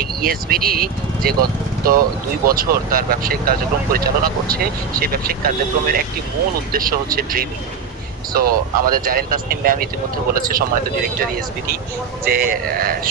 এই ইএসবিডি যে গত 2 বছর তার ব্যবসায়িক কার্যক্রম পরিচালনা করছে, সেই ব্যবসায়িক কার্যক্রমের একটি মূল উদ্দেশ্য হচ্ছে ড্রিমিং। সো আমাদের জারিন তাসনিম ম্যাম ইতিমধ্যে বলেছে, সম্মানিত ডিরেক্টর ইএসবিডি, যে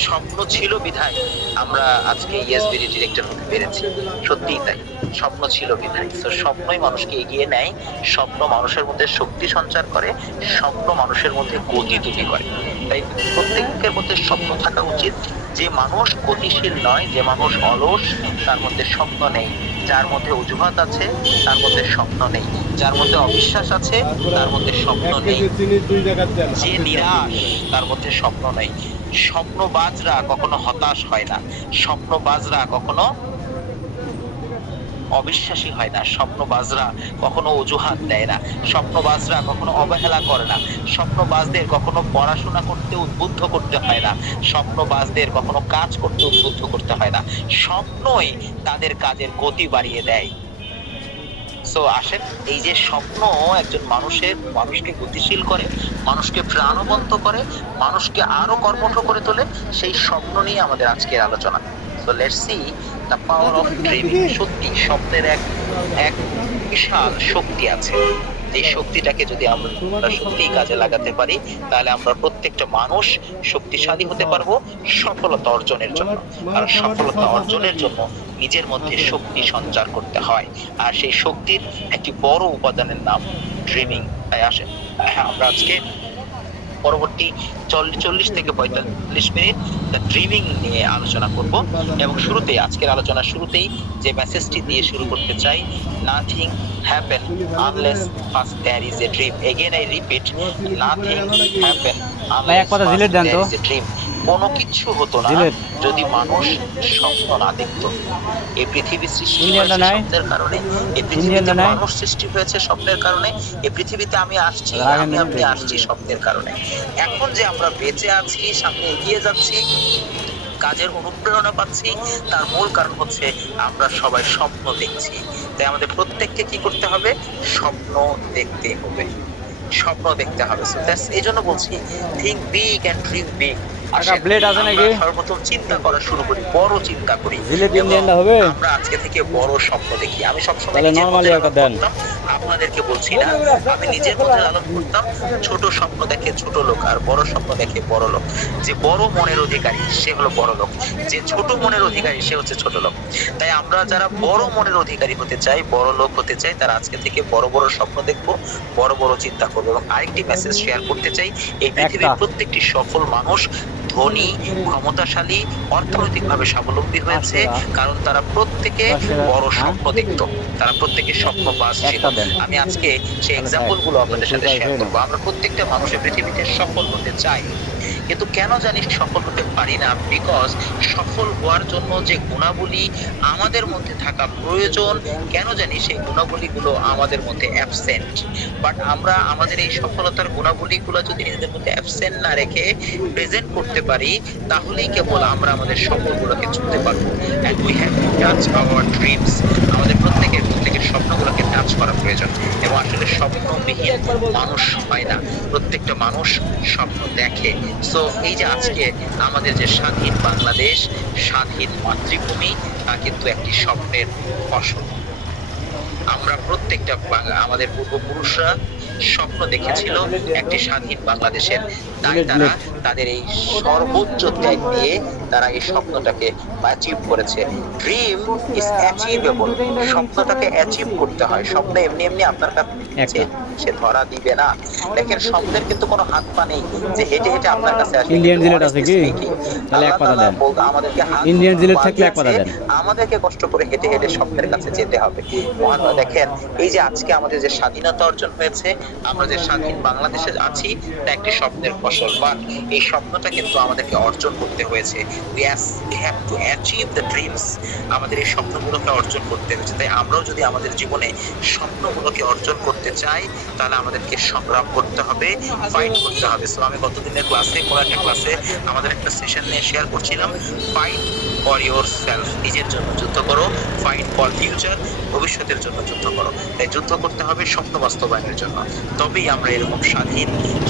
স্বপ্ন ছিল বিধায় আমরা আজকে ইএসবিডি ডিরেক্টর হতে পেরেছি। সত্যিই তাই, স্বপ্ন ছিল বিধায়। তো স্বপ্নই মানুষকে এগিয়ে নেয়, স্বপ্ন মানুষের মধ্যে শক্তি সঞ্চার করে, স্বপ্ন মানুষের মধ্যে গতি তৈরি করে। তাই প্রত্যেকের মধ্যে স্বপ্ন থাকা উচিত। যে মানুষ গতিশীল নয়, যে মানুষ অলস, তার মধ্যে স্বপ্ন নেই। যার মধ্যে অজুহাত আছে তার মধ্যে স্বপ্ন নেই, যার মধ্যে অবিশ্বাস আছে তার মধ্যে স্বপ্ন নেই, যে নিরাশ তার মধ্যে স্বপ্ন নেই। স্বপ্নবাজরা কখনো হতাশ হয় না, স্বপ্নবাজরা কখনো অবিশ্বাসী হয় না, স্বপ্নবাজরা কখনো অজুহাত দেয় না, স্বপ্নবাজরা কখনো অবহেলা করে না, স্বপ্নবাজদের কখনো পড়াশোনা করতে উদ্বুদ্ধ করতে হয় না, স্বপ্নবাজদের কখনো কাজ করতে উদ্বুদ্ধ করতে হয় না। স্বপ্নই তাদের কাজের গতি বাড়িয়ে দেয়। সো আসেন, এই যে স্বপ্ন একজন মানুষকে গতিশীল করে, মানুষকে প্রাণবন্ত করে, মানুষকে আরো কর্মঠ করে তোলে, সেই স্বপ্ন নিয়ে আমাদের আজকের আলোচনা। So let's see the power of dreaming. সত্যি স্বপ্নের এক এক বিশাল শক্তি আছে। এই শক্তিটাকে যদি আমরা সত্যিই কাজে লাগাতে পারি, তাহলে আমরা প্রত্যেকটা মানুষ শক্তিশালী হতে পারবো সফলতা অর্জনের জন্য। আর সফলতা অর্জনের জন্য নিজের মধ্যে শক্তি সঞ্চার করতে হয়, আর সেই শক্তির একটি বড় উপাদানের নাম ড্রিমিং। তাই আসেন, আমরা আজকে পরবর্তী 40 থেকে 45 মিনিট দ্য ড্রিমিং নিয়ে আলোচনা করব। এবং শুরুতেই, আজকের আলোচনার শুরুতেই যে মেসেজটি দিয়ে শুরু করতে চাই, nothing happen unless first there is a dream. Again I repeat, nothing happen unless first there is a dream. কোনো কিছু হতো না যদি মানুষ স্বপ্ন না দেখতো। এই পৃথিবী সৃষ্টি হয়েছে স্বপ্নের কারণে, এই পৃথিবীতে মানুষ সৃষ্টি হয়েছে স্বপ্নের কারণে, এই পৃথিবীতে আমি আসছি, আপনি আসছি স্বপ্নের কারণে। এখন যে আমরা বেঁচে আছি, সামনে এগিয়ে যাচ্ছি, কাজের অনুপ্রেরণা পাচ্ছি, তার মূল কারণ হচ্ছে আমরা সবাই স্বপ্ন দেখছি। তাই আমাদের প্রত্যেককে কি করতে হবে? স্বপ্ন দেখতে হবে, স্বপ্ন দেখতে হবে। এই জন্য বলছি, think big and dream big. সর্বপ্রথম চিন্তা করা শুরু করি, বড় চিন্তা করি, আমরা আজকে থেকে বড় স্বপ্ন দেখি। আমি সবসময় নিজের মধ্যে করতাম, আপনাদেরকে বলছি না, আমি নিজের মধ্যে লালন করতাম, ছোট স্বপ্ন দেখে ছোট লোক, আর বড় স্বপ্ন দেখে বড় লোক। যে বড় মনের অধিকারী সে হলো বড় লোক, যে ছোট মনের অধিকারী সে হচ্ছে ছোট লোক। তাই আমরা যারা বড় মনের অধিকারী হতে চাই, বড় লোক হতে চাই, তারা আজকে থেকে বড় বড় স্বপ্ন দেখবো, বড় বড় চিন্তা করবো। এবং আরেকটি মেসেজ শেয়ার করতে চাই, এই পৃথিবীর প্রত্যেকটি সফল মানুষ ধনী, ক্ষমতাশালী, অর্থনৈতিকভাবে স্বাবলম্বী হয়েছে, কারণ তারা প্রত্যেকে বড় স্বপ্ন দেখতো, তারা প্রত্যেকে স্বপ্নবাজ ছিল। আমি আজকে সেই এক্সাম্পল গুলো আপনাদের সাথে শেয়ার করবো। আমরা প্রত্যেকটা মানুষের পৃথিবীতে সফল হতে চাই, কিন্তু কেন জানি সফল হতে পারি না। বিকজ সফল হওয়ার জন্য যে গুণাবলী আমাদের মধ্যে থাকা প্রয়োজন, কেন জানি সেই গুণাবলীগুলো আমাদের মধ্যে অ্যাবসেন্ট। বাট আমরা আমাদের এই সফলতার গুণাবলীগুলো যদি নিজেদের মধ্যে অ্যাবসেন্ট না রেখে প্রেজেন্ট করতে পারি, তাহলেই কেবল আমরা আমাদের স্বপ্নগুলোকে ছুঁতে পারবো। And we have to touch our dreams. আমাদের প্রত্যেকের স্বপ্নগুলোকে টাচ করা প্রয়োজন। এবং আসলে স্বপ্নবিহীন মানুষ হয় না, প্রত্যেকটা মানুষ স্বপ্ন দেখে। সো এই যে আজকে আমাদের যে স্বাধীন বাংলাদেশ, স্বাধীন মাতৃভূমি, তা কিন্তু একটি স্বপ্নের ফসল। আমরা প্রত্যেকটা আমাদের পূর্বপুরুষরা স্বপ্ন দেখেছিল একটি স্বাধীন বাংলাদেশের। তাই তারা তাদের এই সর্বোচ্চ ত্যাগ দিয়ে তারা এই স্বপ্নটাকে অ্যাচিভ করেছে। Dream is achievable. স্বপ্নটাকে অ্যাচিভ করতে হয়। স্বপ্ন এমনি এমনি আপনার কাছে সে ধরা দিবে না। দেখেন, স্বপ্নের কিন্তু কোনো হাত পা নেই যে হেঁটে হেঁটে আপনার কাছে আসবে। ইন্ডিয়ান জিলেট আছে কি? তাহলে এক পাতা দেন। আমাদেরকে ইন্ডিয়ান জিলেট থাকলে এক পাতা দেন। আমাদেরকে কষ্ট করে হেঁটে হেঁটে স্বপ্নের কাছে যেতে হবে। দেখেন, এই যে আজকে আমাদের যে স্বাধীনতা অর্জন হয়েছে, আমরা যে স্বাধীন বাংলাদেশে আছি, তা একটি স্বপ্নের ফসল। বাট এই স্বপ্নটা কিন্তু আমাদেরকে অর্জন করতে হয়েছে। we have to achieve the dreams. আমাদের এই স্বপ্নগুলোকে অর্জন করতে হয়েছে। তাই আমরাও যদি আমাদের জীবনে স্বপ্নগুলোকে অর্জন করতে চাই, তাহলে আমাদেরকে সংগ্রাম করতে হবে, ফাইট করতে হবে। সো আমি গতদিনের ক্লাসে, কোন একটা ক্লাসে আমাদের একটা সেশন নিয়ে শেয়ার করছিলাম, ফাইট ফর ইয়োর সেলফ। নিজের জন্য যুদ্ধ করো, ফাইট ফর ফিউচার, ভবিষ্যতের জন্য যুদ্ধ করো। তাই যুদ্ধ করতে হবে স্বপ্ন বাস্তবায়নের জন্য, তবেই আমরা এরকম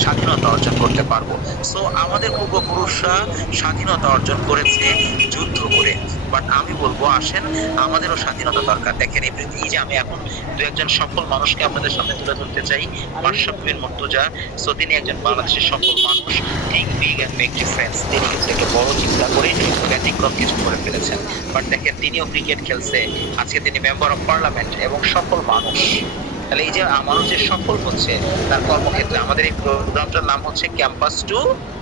স্বাধীনতা অর্জন করতে পারবো। সো আমাদের পূর্বপুরুষরা স্বাধীনতা অর্জন করেছে যুদ্ধ করে। বাট আমি বলবো আসেন আমাদেরও স্বাধীনতা দরকার। দেখেন এই যে আমি এখন দু একজন সফল মানুষকে আপনাদের সামনে তুলে ধরতে চাই। মাশরাফি বিন মুর্তজা, সো তিনি একজন বাংলাদেশের সফল মানুষ, think big and make difference. তিনি কিন্তু একটা বড় চিন্তা করে ব্যতিক্রম কিছু করে ফেলেছেন। বাট দেখেন তিনিও ক্রিকেট খেলছে, আজকে তিনি মেম্বার অফ পার্লামেন্ট এবং সফল মানুষ। তাহলে এই যে মানুষ যে সফল হচ্ছে তার কর্মক্ষেত্রে, আমাদের এই প্রোগ্রামটার নাম হচ্ছে ক্যাম্পাস টু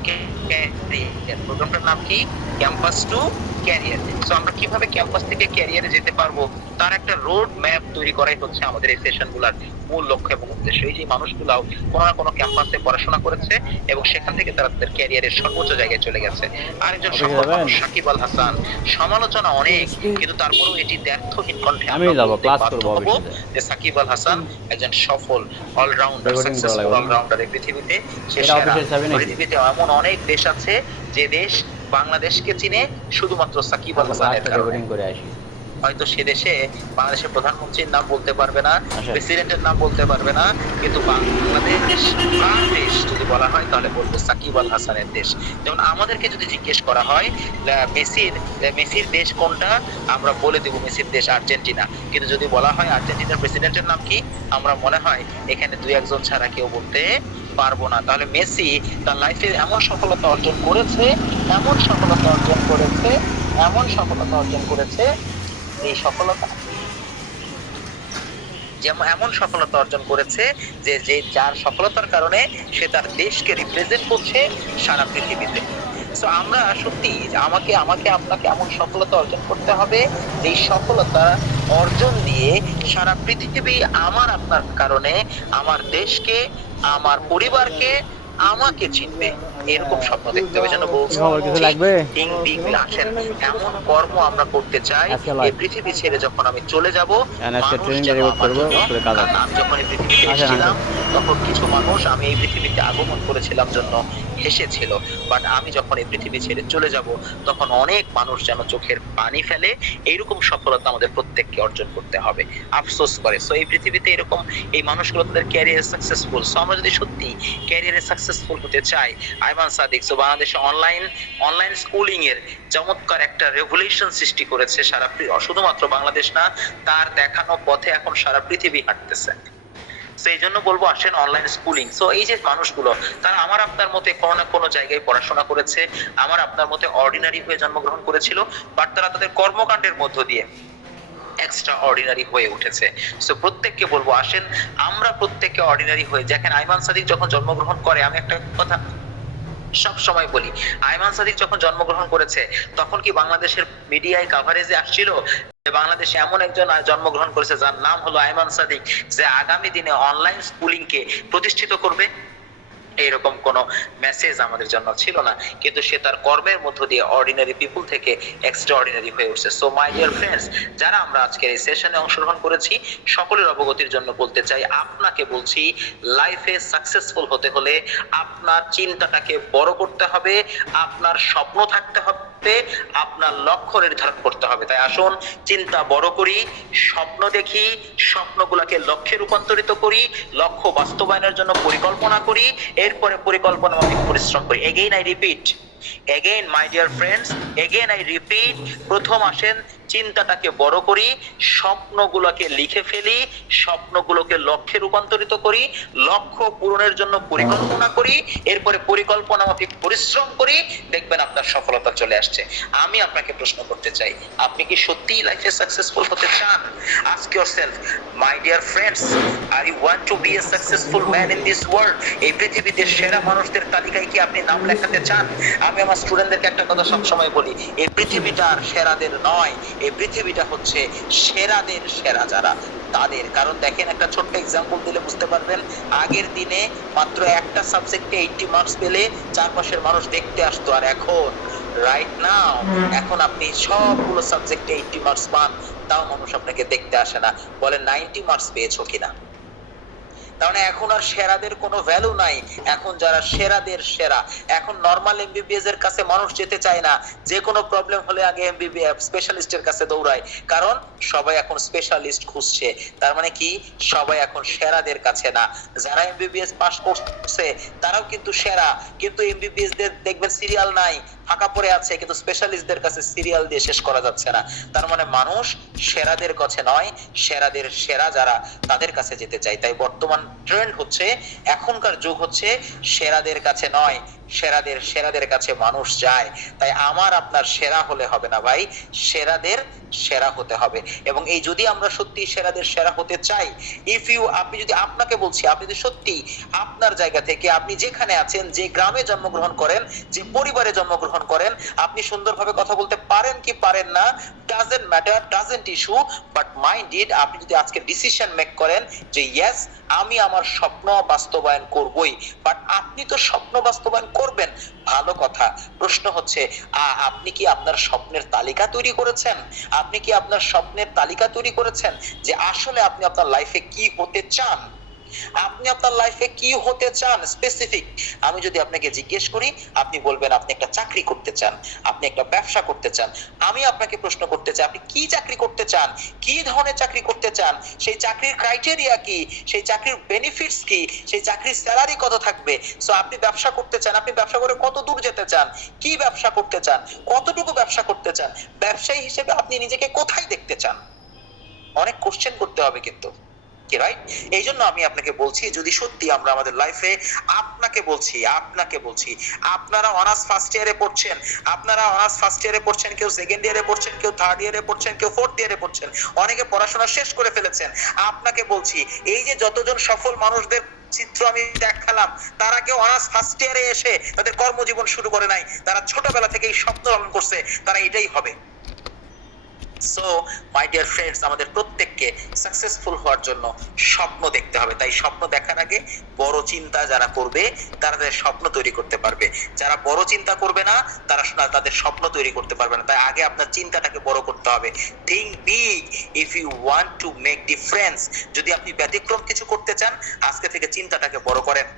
ক্যারিয়ার। প্রোগ্রামটার নাম কি? Campus two career. সো আমরা কিভাবে ক্যাম্পাস থেকে ক্যারিয়ারে যেতে পারবো তার একটা রোড ম্যাপ তৈরি করাই হচ্ছে আমাদের এই সেশনগুলোর মূল লক্ষ্য এবং উদ্দেশ্য। এই যে মানুষগুলাও কোনো না কোনো ক্যাম্পাসে পড়াশোনা করেছে এবং সেখান থেকে তারা তাদের ক্যারিয়ারের সর্বোচ্চ জায়গায় চলে গেছে। আরেকজন সফল মানুষ সাকিব আল হাসান, সমালোচনা অনেক, কিন্তু তারপরেও এটি দ্ব্যর্থহীন কণ্ঠে আমি আমরা যাবো বলতে ক্লাস বাধ্য করবো হব যে সাকিব আল হাসান একজন সফল অলরাউন্ডার, Recording করা সাকসেসফুল লাগবে। অলরাউন্ডার। এই পৃথিবীতে সে এটা সেরা। অফিসের চাবি নাকি? পৃথিবীতে এমন অনেক দেশ আছে যে দেশ বাংলাদেশকে চিনে শুধুমাত্র সাকিব আল হাসানের কারণে। রেকর্ডিং করে আসি। হয়তো সে দেশে বাংলাদেশের প্রধানমন্ত্রীর নাম বলতে পারবে না, আচ্ছা। প্রেসিডেন্টের নাম বলতে পারবে না, কিন্তু বাংলাদেশ কার দেশ যদি বলা হয় তাহলে বলবে সাকিব আল হাসানের দেশ। যেমন আমাদেরকে যদি জিজ্ঞেস করা হয় মেসির দেশ কোনটা, আমরা বলে দেব মেসির দেশ আর্জেন্টিনা। কিন্তু যদি বলা হয় আর্জেন্টিনার প্রেসিডেন্টের নাম কি, আমরা মনে হয় এখানে দুই একজন ছাড়া কেউ বলতে পারবো না। তাহলে মেসি তার লাইফে এমন সফলতা অর্জন করেছে, এমন সফলতা অর্জন করেছে, এমন সফলতা অর্জন করেছে, এই সফলতা যেমন এমন সফলতা অর্জন করেছে যে যার সফলতার কারণে সে তার দেশকে রিপ্রেজেন্ট করছে সারা পৃথিবীতে। সো আমরা সত্যি আমাকে আপনাকে এমন সফলতা অর্জন করতে হবে যে সফলতা অর্জন দিয়ে সারা পৃথিবী আমার আপনার কারণে আমার দেশকে, আমার পরিবারকে, আমাকে চিনবে, এরকম স্বপ্ন দেখতে হবে। যেন বলছি কিছু লাগবে? থিঙ্ক বিগ আসেন এমন কর্ম আমরা করতে চাই আজকে এই পৃথিবী ছেড়ে যখন আমি চলে যাব, আজকে মানুষ ট্রেনিং যেন রেকর্ড আমার করবো, জন্য, করে কাজ কারণ আছে। আমি যখন এই পৃথিবীতে আসেন, এসেছিলাম তখন কিছু মানুষ আমি এই পৃথিবীতে আগমন করেছিলাম জন্য হেসেছিল, বাট আমি যখন এই পৃথিবী ছেড়ে চলে যাব তখন অনেক মানুষ যেন চোখের পানি ফেলে। এইরকম সফলতা আমাদের প্রত্যেককে অর্জন করতে হবে, আফসোস করে। সো এই পৃথিবীতে এরকম এই মানুষগুলো তাদের ক্যারিয়ারে সাকসেসফুল। সো আমরা যদি সত্যি ক্যারিয়ারে সাকসেসফুল হতে চাই, আইমান সাদিক সো বাংলাদেশে অনলাইন স্কুলিং এর চমৎকার একটা রেভলিউশন সৃষ্টি করেছে সারা শুধুমাত্র বাংলাদেশ না, তার দেখানো পথে এখন সারা পৃথিবী হাঁটতেছে। সেই জন্য বলবো আসেন অনলাইন স্কুলিং। সো এই যে মানুষগুলো তারা আমার আপনার মতে কোনো না কোনো জায়গায় পড়াশোনা করেছে, আমার আপনার মতে অর্ডিনারি হয়ে জন্মগ্রহণ করেছিল, বাট তারা তাদের কর্মকাণ্ডের মধ্য দিয়ে এক্সট্রা অর্ডিনারি হয়ে উঠেছে। সো প্রত্যেককে বলবো আসেন আমরা প্রত্যেককে অর্ডিনারি হয়ে, দেখেন আইমান সাদিক যখন জন্মগ্রহণ করে, আমি একটা কথা সব সময় বলি, আইমান সাদিক যখন জন্মগ্রহণ করেছে তখন কি বাংলাদেশের মিডিয়ায় কাভারেজে আসছিল বাংলাদেশে এমন একজন জন্মগ্রহণ করেছে যার নাম হলো আইমান সাদিক, যে আগামী দিনে অনলাইন স্কুলিং কে প্রতিষ্ঠিত করবে? এরকম কোনো মেসেজ আমাদের জন্য ছিল না, কিন্তু সে তার কর্মের মধ্য দিয়ে অর্ডিনারি পিপল থেকে এক্সট্রা অর্ডিনারি হয়ে উঠছে। সো মাই ডিয়ার ফ্রেন্ডস, যারা আমরা আজকের এই সেশনে অংশগ্রহণ করেছি সকলের অবগতির জন্য বলতে চাই, আপনাকে বলছি লাইফে সাকসেসফুল হতে হলে আপনার চিন্তাটাকে বড় করতে হবে, আপনার স্বপ্ন থাকতে হবে, আপনার লক্ষ্য নির্ধারণ করতে হবে। তাই আসুন চিন্তা বড় করি, স্বপ্ন দেখি, স্বপ্নগুলোকে লক্ষ্যে রূপান্তরিত করি, লক্ষ্য বাস্তবায়নের জন্য পরিকল্পনা করি, এরপরে পরিকল্পনা মাফিক পরিশ্রম করি। Again I repeat, again my dear friends, again I repeat, প্রথম আসেন চিন্তাটাকে বড় করি, স্বপ্নগুলোকে লিখে ফেলি, স্বপ্নগুলোকে লক্ষ্যে রূপান্তরিত করি, লক্ষ্য পূরণের জন্য পরিকল্পনা করি, এরপরে পরিকল্পনা মাফিক পরিশ্রম করি, দেখবেন আপনার সফলতা চলে আসছে। আমি আপনাকে প্রশ্ন করতে চাই, আপনি কি সত্যিই লাইফে সাকসেসফুল হতে চান? Ask yourself my dear friends, are you want to be a successful man in this world? এই পৃথিবীতে সেরা মানুষদের তালিকায় কি আপনি নাম লেখাতে চান? আমি আমার স্টুডেন্টদেরকে একটা কথা সবসময় বলি, এই পৃথিবীটা আর সেরাদের নয়, এই পৃথিবীটা হচ্ছে সেরাদের সেরা যারা তাদের। কারণ দেখেন একটা ছোট্ট এক্সাম্পল দিলে বুঝতে পারবেন, আগের দিনে মাত্র একটা সাবজেক্টে 80 মার্কস পেলে চারপাশের মানুষ দেখতে আসতো, আর এখন রাইট নাও এখন আপনি সবগুলো সাবজেক্টে 80 মার্কস পান, তাও মানুষ আপনাকে দেখতে আসে না, বলে 90 মার্কস পেয়েছো কিনা। তাহলে এখন আর সেরাদের কোনো ভ্যালু নাই, এখন যারা সেরাদের সেরা। এখন নরমাল এমবিবিএস এর কাছে মানুষ যেতে চায় না, যে কোনো প্রবলেম হলে আগে এমবিবিএস স্পেশালিস্টের কাছে দৌড়ায়, কারণ সবাই এখন স্পেশালিস্ট খুঁজছে। তার মানে কি, সবাই এখন সেরাদের কাছে না। যারা এমবিবিএস পাস করছে তারাও কিন্তু সেরা, কিন্তু এমবিবিএস দের দেখবেন সিরিয়াল নাই, ফাঁকা পড়ে আছে, কিন্তু স্পেশালিস্টদের কাছে সিরিয়াল দিয়ে শেষ করা যাচ্ছে না। তার মানে মানুষ সেরাদের কাছে নয়, সেরাদের সেরা যারা তাদের কাছে যেতে চায়। তাই বর্তমান ট্রেন্ড হচ্ছে, এখনকার যুগ হচ্ছে সেরাদের কাছে নয়, সেরাদের কাছে মানুষ যায়। তাই আমার আপনার সেরা হলে হবে না ভাই, সেরাদের সেরা হতে হবে। এবং এই যদি আমরা সত্যি সেরাদের সেরা হতে চাই, আপনি যদি, আপনাকে বলছি, আপনি যদি সত্যি আপনার জায়গা থেকে, আপনি যেখানে আছেন, যে গ্রামে জন্মগ্রহণ করেন, যে পরিবারে জন্মগ্রহণ করেন, আপনি সুন্দরভাবে কথা বলতে পারেন কি পারেন না, doesn't matter, doesn't issue, but mind it, আপনি যদি আজকে ডিসিশন মেক করেন যে ইয়েস আমি আমার স্বপ্ন বাস্তবায়ন করবই, বাট আপনি তো স্বপ্ন বাস্তবায়ন করবেন, ভালো কথা। প্রশ্ন হচ্ছে আপনি কি আপনার স্বপ্নের তালিকা তৈরি করেছেন? আপনি কি আপনার স্বপ্নের তালিকা তৈরি করেছেন যে আসলে আপনি আপনার লাইফে কি হতে চান? আপনি আপনার লাইফে কি হতে চান স্পেসিফিক? আমি যদি আপনাকে জিজ্ঞেস করি, আপনি বলবেন আপনি একটা চাকরি করতে চান, আপনি একটা ব্যবসা করতে চান। আমি আপনাকে প্রশ্ন করতে চাই, আপনি কি চাকরি করতে চান, কি ধরনের চাকরি করতে চান, সেই চাকরির ক্রাইটেরিয়া কি, সেই চাকরির বেনিফিটস কি, সেই চাকরির স্যালারি কত থাকবে। সো আপনি ব্যবসা করতে চান, আপনি ব্যবসা করে কত দূর যেতে চান, কি ব্যবসা করতে চান, কতটুকু ব্যবসা করতে চান, ব্যবসায়ী হিসেবে আপনি নিজেকে কোথায় দেখতে চান? অনেক কোশ্চেন করতে হবে কিন্তু, কি রাইট? এই জন্য আমি আপনাকে বলছি, যদি সত্যি আমরা আমাদের লাইফে, আপনাকে বলছি আপনারা অনার্স ফার্স্ট ইয়ারে পড়ছেন, কেউ সেকেন্ড ইয়ারে পড়ছেন, কেউ থার্ড ইয়ারে পড়ছেন, কেউ ফোর্থ ইয়ারে পড়ছেন, অনেকে পড়াশোনা শেষ করে ফেলেছেন। আপনাকে বলছি, এই যে যতজন সফল মানুষদের চিত্র আমি দেখালাম, তারা কেউ অনার্স ফার্স্ট ইয়ারে এসে তাদের কর্মজীবন শুরু করে নাই, তারা ছোটবেলা থেকেই স্বপ্ন লালন করছে তারা এটাই হবে। সো মাই ডিয়ার ফ্রেন্ডস, আমাদের প্রত্যেককে সাকসেসফুল হওয়ার জন্য স্বপ্ন দেখতে হবে। তাই স্বপ্ন দেখার আগে বড় চিন্তা যারা করবে তারা তাদের স্বপ্ন তৈরি করতে পারবে, যারা বড় চিন্তা করবে না তারা তাদের স্বপ্ন তৈরি করতে পারবে না। তাই আগে আপনার চিন্তাটাকে বড় করতে হবে। Think big if you want to make difference. যদি আপনি ব্যতিক্রম কিছু করতে চান, আজকে থেকে চিন্তাটাকে বড় করেন।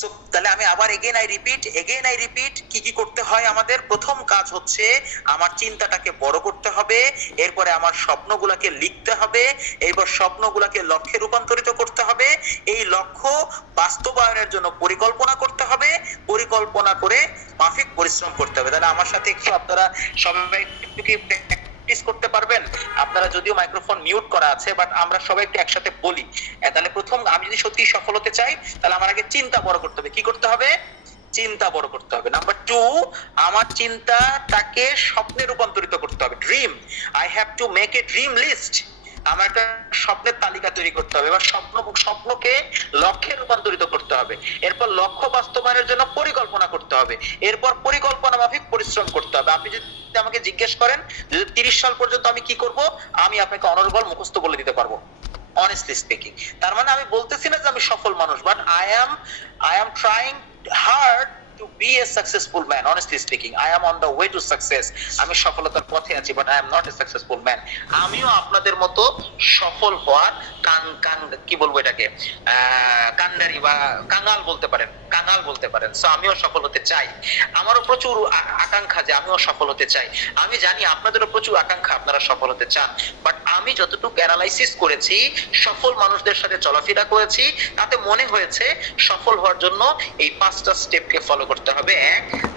সো তাহলে আমি আবার এগেইন আই রিপিট কি কি করতে হয় আমাদের? প্রথম কাজ হচ্ছে আমার চিন্তাটাকে বড় করতে হবে, এরপরে আমার স্বপ্নগুলোকে লিখতে হবে, এরপর স্বপ্নগুলোকে লক্ষ্যে রূপান্তরিত করতে হবে, এই লক্ষ্য বাস্তবায়নের জন্য পরিকল্পনা করতে হবে, পরিকল্পনা করে মাফিক পরিশ্রম করতে হবে। তাহলে আমার সাথে একটু আপনারা সবাই একটু কি প্র্যাকটিস করতে পারবেন? আপনারা যদিও মাইক্রোফোন মিউট করা আছে, বাট আমরা সবাই একটু একসাথে বলি। তাহলে প্রথম, আমি যদি সত্যি সফল হতে চাই, তাহলে আমার আগে চিন্তা বড় করতে হবে। কি করতে হবে? চিন্তা বড় করতে হবে। নাম্বার 2, আমার চিন্তাটাকে স্বপ্নে রূপান্তরিত করতে হবে। Dream, I have to make a dream list. আমার একটা স্বপ্নের তালিকা তৈরি করতে হবে, বা স্বপ্নকে লক্ষ্যে রূপান্তরিত করতে হবে। এরপর লক্ষ্য বাস্তবায়নের জন্য পরিকল্পনা করতে হবে, এরপর পরিকল্পনা মাফিক পরিশ্রম করতে হবে। আপনি যদি আমাকে জিজ্ঞেস করেন যে 30 সাল পর্যন্ত আমি কি করব, আমি আপনাকে অনর্গল মুখস্থ বলে দিতে পারবো, honestly speaking। তার মানে আমি বলতেছি না যে আমি সফল মানুষ, but I am trying hard to be a successful man. Honestly speaking, I am on the way to success. আমি সফলতার পথে আছি, but I am not a successful man. আমিও আপনাদের মতো সফল হওয়ার কি বলবো এটাকে, কান্ডারি বা কাঙাল বলতে পারেন। সো আমিও সফল হতে চাই, আমারও প্রচুর আকাঙ্ক্ষা যে আমিও সফল হতে চাই। আমি জানি আপনাদেরও প্রচুর আকাঙ্ক্ষা, আপনারা সফল হতে চান, বাট আমি যতটুকু অ্যানালাইসিস করেছি, সফল মানুষদের সাথে চলাফেরা করেছি, তাতে মনে হয়েছে সফল হওয়ার জন্য এই 5টা স্টেপকে ফলো করতে হবে।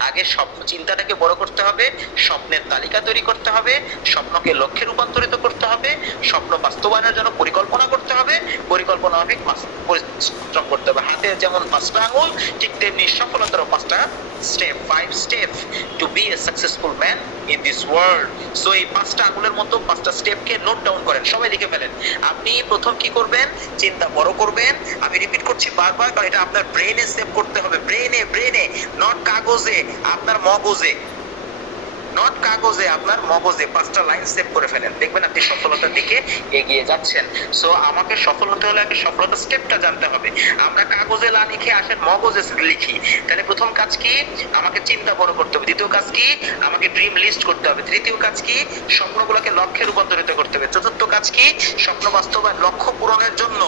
আগে স্বপ্ন চিন্তাটাকে বড় করতে হবে, স্বপ্নের তালিকা তৈরি করতে হবে, স্বপ্নকে লক্ষ্যে রূপান্তরিত করতে হবে, স্বপ্ন বাস্তবায়নের জন্য পরিকল্পনা করতে হবে, পরিকল্পনা মাফিক পরিশ্রম করতে হবে। হাতের যেমন 5টা আঙুল, ঠিক তেমনি সফলতারও 5টা step, 5 step to be a successful man in this world. So এই 5টা আঙুলের মতো 5টা স্টেপকে নোট ডাউন করেন, সবাই লিখে ফেলেন। আপনি প্রথম কি করবেন? চিন্তা বড় করবেন। আমি রিপিট করছি বারবার, কারণ এটা আপনার ব্রেনে সেভ করতে হবে, ব্রেনে, নট কাগজে, আপনার মগজে, নট কাগজে, আপনার মগজে 5টা লাইন সেভ করে ফেলেন, দেখবেন আপনি সফলতার দিকে এগিয়ে যাচ্ছেন। সো আমাকে সফল হতে হলে আগে সফলতার স্টেপটা জানতে হবে। আমরা কাগজে না লিখে আসেন মগজে লিখি। তাহলে প্রথম কাজ কি? আমাকে চিন্তা বড় করতে হবে। দ্বিতীয় কাজ কি? আমাকে ড্রিম লিস্ট করতে হবে। তৃতীয় কাজ কি? স্বপ্নগুলোকে লক্ষ্যে রূপান্তরিত করতে হবে। চতুর্থ কাজ কি? স্বপ্ন বাস্তবায়ন, লক্ষ্য পূরণের জন্য,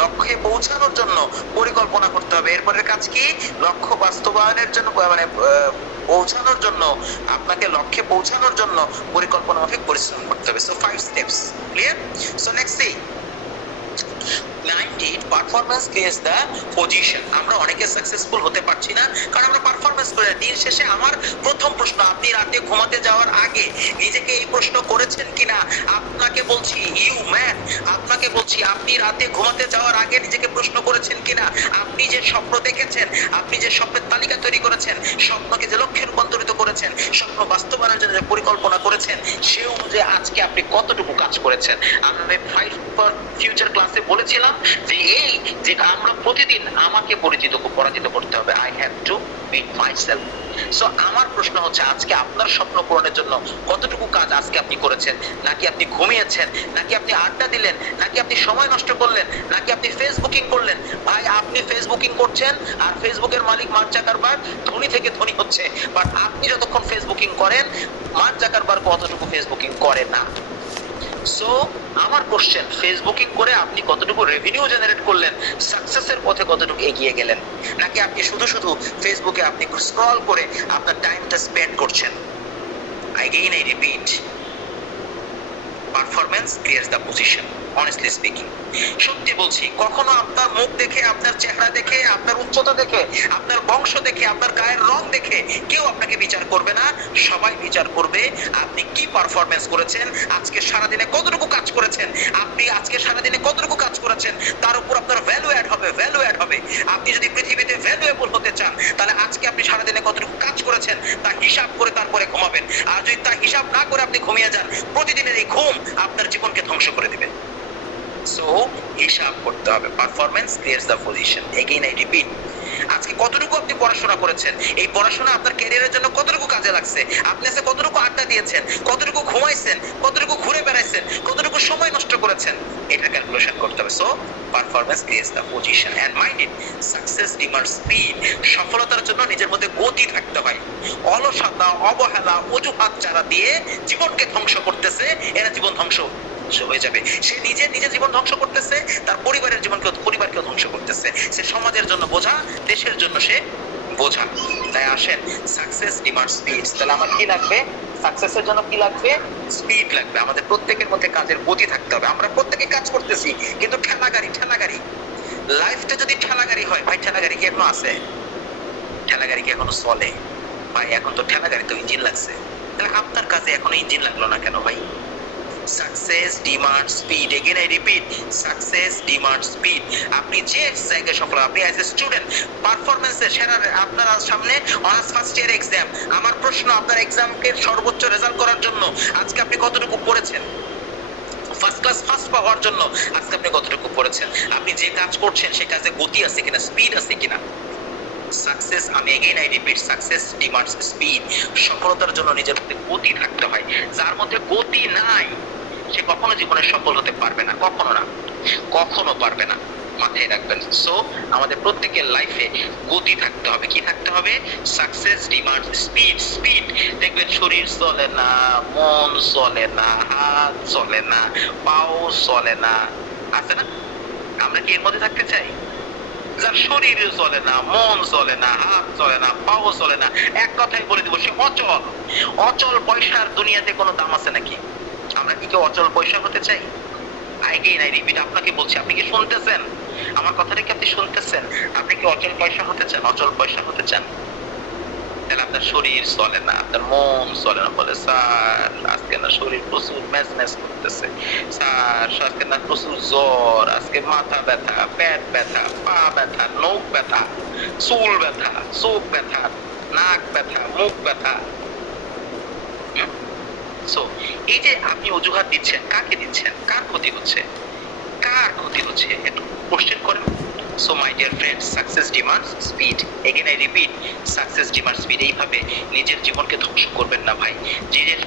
লক্ষ্যে পৌঁছানোর জন্য পরিকল্পনা করতে হবে। এরপরের কাজ কি? লক্ষ্য বাস্তবায়নের জন্য, মানে পৌঁছানোর জন্য, আপনাকে লক্ষ্যে পৌঁছানোর জন্য পরিকল্পনা মাফিক পরিশ্রম করতে হবে। So 5 steps, clear? So next thing, Indeed, performance creates the position. আমরা অনেকে সাকসেসফুল হতে পারছি না কারণ আমরা পারফরম্যান্স করি না। দিন শেষে আমার প্রথম প্রশ্ন, আপনি রাতে ঘুমাতে যাওয়ার আগে নিজেকে এই প্রশ্ন করেছেন কিনা? আপনাকে বলছি, ইউ ম্যান, আপনাকে বলছি, আপনি রাতে ঘুমাতে যাওয়ার আগে নিজেকে প্রশ্ন করেছেন কিনা? আপনি যে স্বপ্ন দেখেছেন, আপনি যে স্বপ্নের তালিকা তৈরি করেছেন, স্বপ্নকে যে লক্ষ্যে রূপান্তরিত করেছেন, স্বপ্ন বাস্তবায়নের জন্য যে পরিকল্পনা করেছেন, সে অনুযায়ী আজকে আপনি কতটুকু কাজ করেছেন? আমরা ফাইট ফর ফিউচার ক্লাসে বলেছিলাম যে এই যে আমরা প্রতিদিন আমাকে পরাজিত করতে হবে। I have to beat myself. So আমার প্রশ্ন হচ্ছে, আজকে আপনার স্বপ্ন পূরণের জন্য কতটুকু কাজ আজকে আপনি করেছেন? নাকি আপনি ঘুমিয়েছেন, নাকি আপনি আড্ডা দিলেন, নাকি আপনি সময় নষ্ট করলেন, নাকি আপনি ফেসবুকিং করলেন? ভাই, আপনি ফেসবুকিং করছেন আর ফেসবুকের মালিক মার্ক জাকারবার্গ ধনী থেকে ধনী হচ্ছে, বাট আপনি যতক্ষণ ফেসবুকিং করেন মার্ক জাকারবার্গ অতটুকু ফেসবুকিং করে না। সো আমার কোশ্চেন, ফেসবুকিং করে আপনি কতটুকু রেভিনিউ জেনারেট করলেন, সাকসেসের পথে কতটুকু এগিয়ে গেলেন? নাকি আপনি শুধু ফেসবুকে আপনি স্ক্রল করে আপনার টাইমটা স্পেন্ড করছেন? Again I repeat, performance creates the position, honestly speaking. সত্যি বলছি, কখনো আপনার মুখ দেখে, আপনার চেহারা দেখে, আপনার উচ্চতা দেখে, আপনার বংশ দেখে, আপনার গায়ের রং দেখে কেউ আপনাকে বিচার করবে না। সবাই বিচার করবে আপনি কি পারফরমেন্স করেছেন, আজকে সারাদিনে কতটুকু কাজ করেছেন। আপনি আজকে সারাদিনে কতটুকু কাজ করেছেন তার উপর আপনার ভ্যালু অ্যাড হবে। আপনি যদি পৃথিবীতে ভ্যালুয়েবল হতে চান, তাহলে আজকে আপনি সারাদিনে কতটুকু কাজ করেছেন তা হিসাব করে তারপরে ঘুমাবেন। আর যদি তা হিসাব না করে আপনি ঘুমিয়ে যান, প্রতিদিনের এই ঘুম আপনার জীবনকে ধ্বংস করে দিবে। সো হিসাব করতে হবে। Performance creates the position. Again I repeat, আজকে কতটুকু আপনি পড়াশোনা করেছেন, এই পড়াশোনা আপনার ক্যারিয়ারের জন্য কতটুকু কাজে লাগছে? আপনি আজকে কতটুকু আড্ডা দিয়েছেন, কতটুকু ঘুমাইছেন, কতটুকু ঘুরে বেড়াইছেন, কতটুকু সময় নষ্ট করেছেন, এটা ক্যালকুলেশন করতে হবে। So performance creates the position and mind it, success demands speed. সফলতার জন্য নিজের মধ্যে গতি থাকতে হয়। অলসতা, অবহেলা, অজুহাত যারা দিয়ে জীবনকে ধ্বংস করতেছে, এরা জীবন ধ্বংস হয়ে যাবে। সে নিজের জীবন ধ্বংস করতেছে, তার পরিবারকেও ধ্বংস করতেছে। সে সমাজের জন্য বোঝা, দেশের জন্য সে বোঝা। তাই আসেন, সাকসেস ডিমান্ডস স্পিড। তাহলে আমার কি লাগবে? সাকসেসের জন্য কি লাগবে? স্পিড লাগবে। আমাদের প্রত্যেকের মধ্যে কাজের গতি থাকতে হবে। আমরা প্রত্যেকে কাজ করতেছি, কিন্তু ঠেলাগাড়ি। লাইফটা যদি ঠেলাগাড়ি হয়, ভাই ঠেলাগাড়ি কি এখনো আছে? ঠেলাগাড়ি কি এখনো চলে? ভাই এখন তো ঠেলাগাড়ি তো ইঞ্জিন লাগছে। তাহলে আপনার কাছে এখনো ইঞ্জিন লাগলো না কেন ভাই? Success demand speed. Again I repeat, success demand speed. আপনি যে জায়গায় সফল, আপনি অ্যাজ এ স্টুডেন্ট পারফরম্যান্সে সেরা, আপনার সামনে অনার্স ফার্স্ট ইয়ার এক্সাম। আমার প্রশ্ন, আপনার এক্সামকে সর্বোচ্চ রেজাল্ট করার জন্য আজকে আপনি কতটুকু পড়েছেন? ফার্স্ট ক্লাস ফার্স্ট পাওয়ার জন্য আজকে আপনি কতটুকু পড়েছেন? আপনি যে কাজ করছেন সে কাজে গতি আছে কিনা, স্পিড আছে কিনা? সাকসেস, আমি again I repeat, success demands speed. সফলতার জন্য নিজের মধ্যে গতি থাকতে হয়। যার মধ্যে গতি নাই সে কখনো জীবনে সফল হতে পারবে না, কখনো পারবে না। মাথায় রাখবেন। সো আমাদের প্রত্যেকের লাইফে গতি থাকতে হবে। কি থাকতে হবে? Success demands speed. দেখবেন শরীর চলে না, মন চলে না, হাত চলে না, পাও চলে না, আছে না? আমরা কি এর মধ্যে থাকতে চাই? যার শরীর চলে না, মন চলে না, হাত চলে না, পাও চলে না, এক কথাই বলে দিব, সে অচল পয়সার দুনিয়াতে কোনো দাম আছে নাকি? আমরা কি কেউ অচল পয়সা হতে চাই? আগেইন আই রিপিট, আপনাকে বলছি, আপনি কি শুনতেছেন আমার কথাটা? কি আপনি শুনতেছেন? আপনি কি অচল পয়সা হতে চান? তাহলে আপনার শরীর চলে না, আপনার মন চলে না, বলে স্যার আজকে না শরীর প্রচুর ম্যাচ করতেছে, স্যার আজকে না প্রচুর জ্বর, আজকে মাথা ব্যথা, পেট ব্যথা, পা ব্যথা, নখ ব্যথা, চুল ব্যথা, চোখ ব্যথা, নাক ব্যথা, মুখ ব্যথা। সো এই যে আপনি অজুহাত দিচ্ছেন, কাকে দিচ্ছেন? কার ক্ষতি হচ্ছে? একটু কোশ্চেন করেন। So my dear friends, success demands speed. Again I repeat, success demands speed. এইভাবে নিজের জীবনকে ধ্বংস করবেন না ভাই, নিজের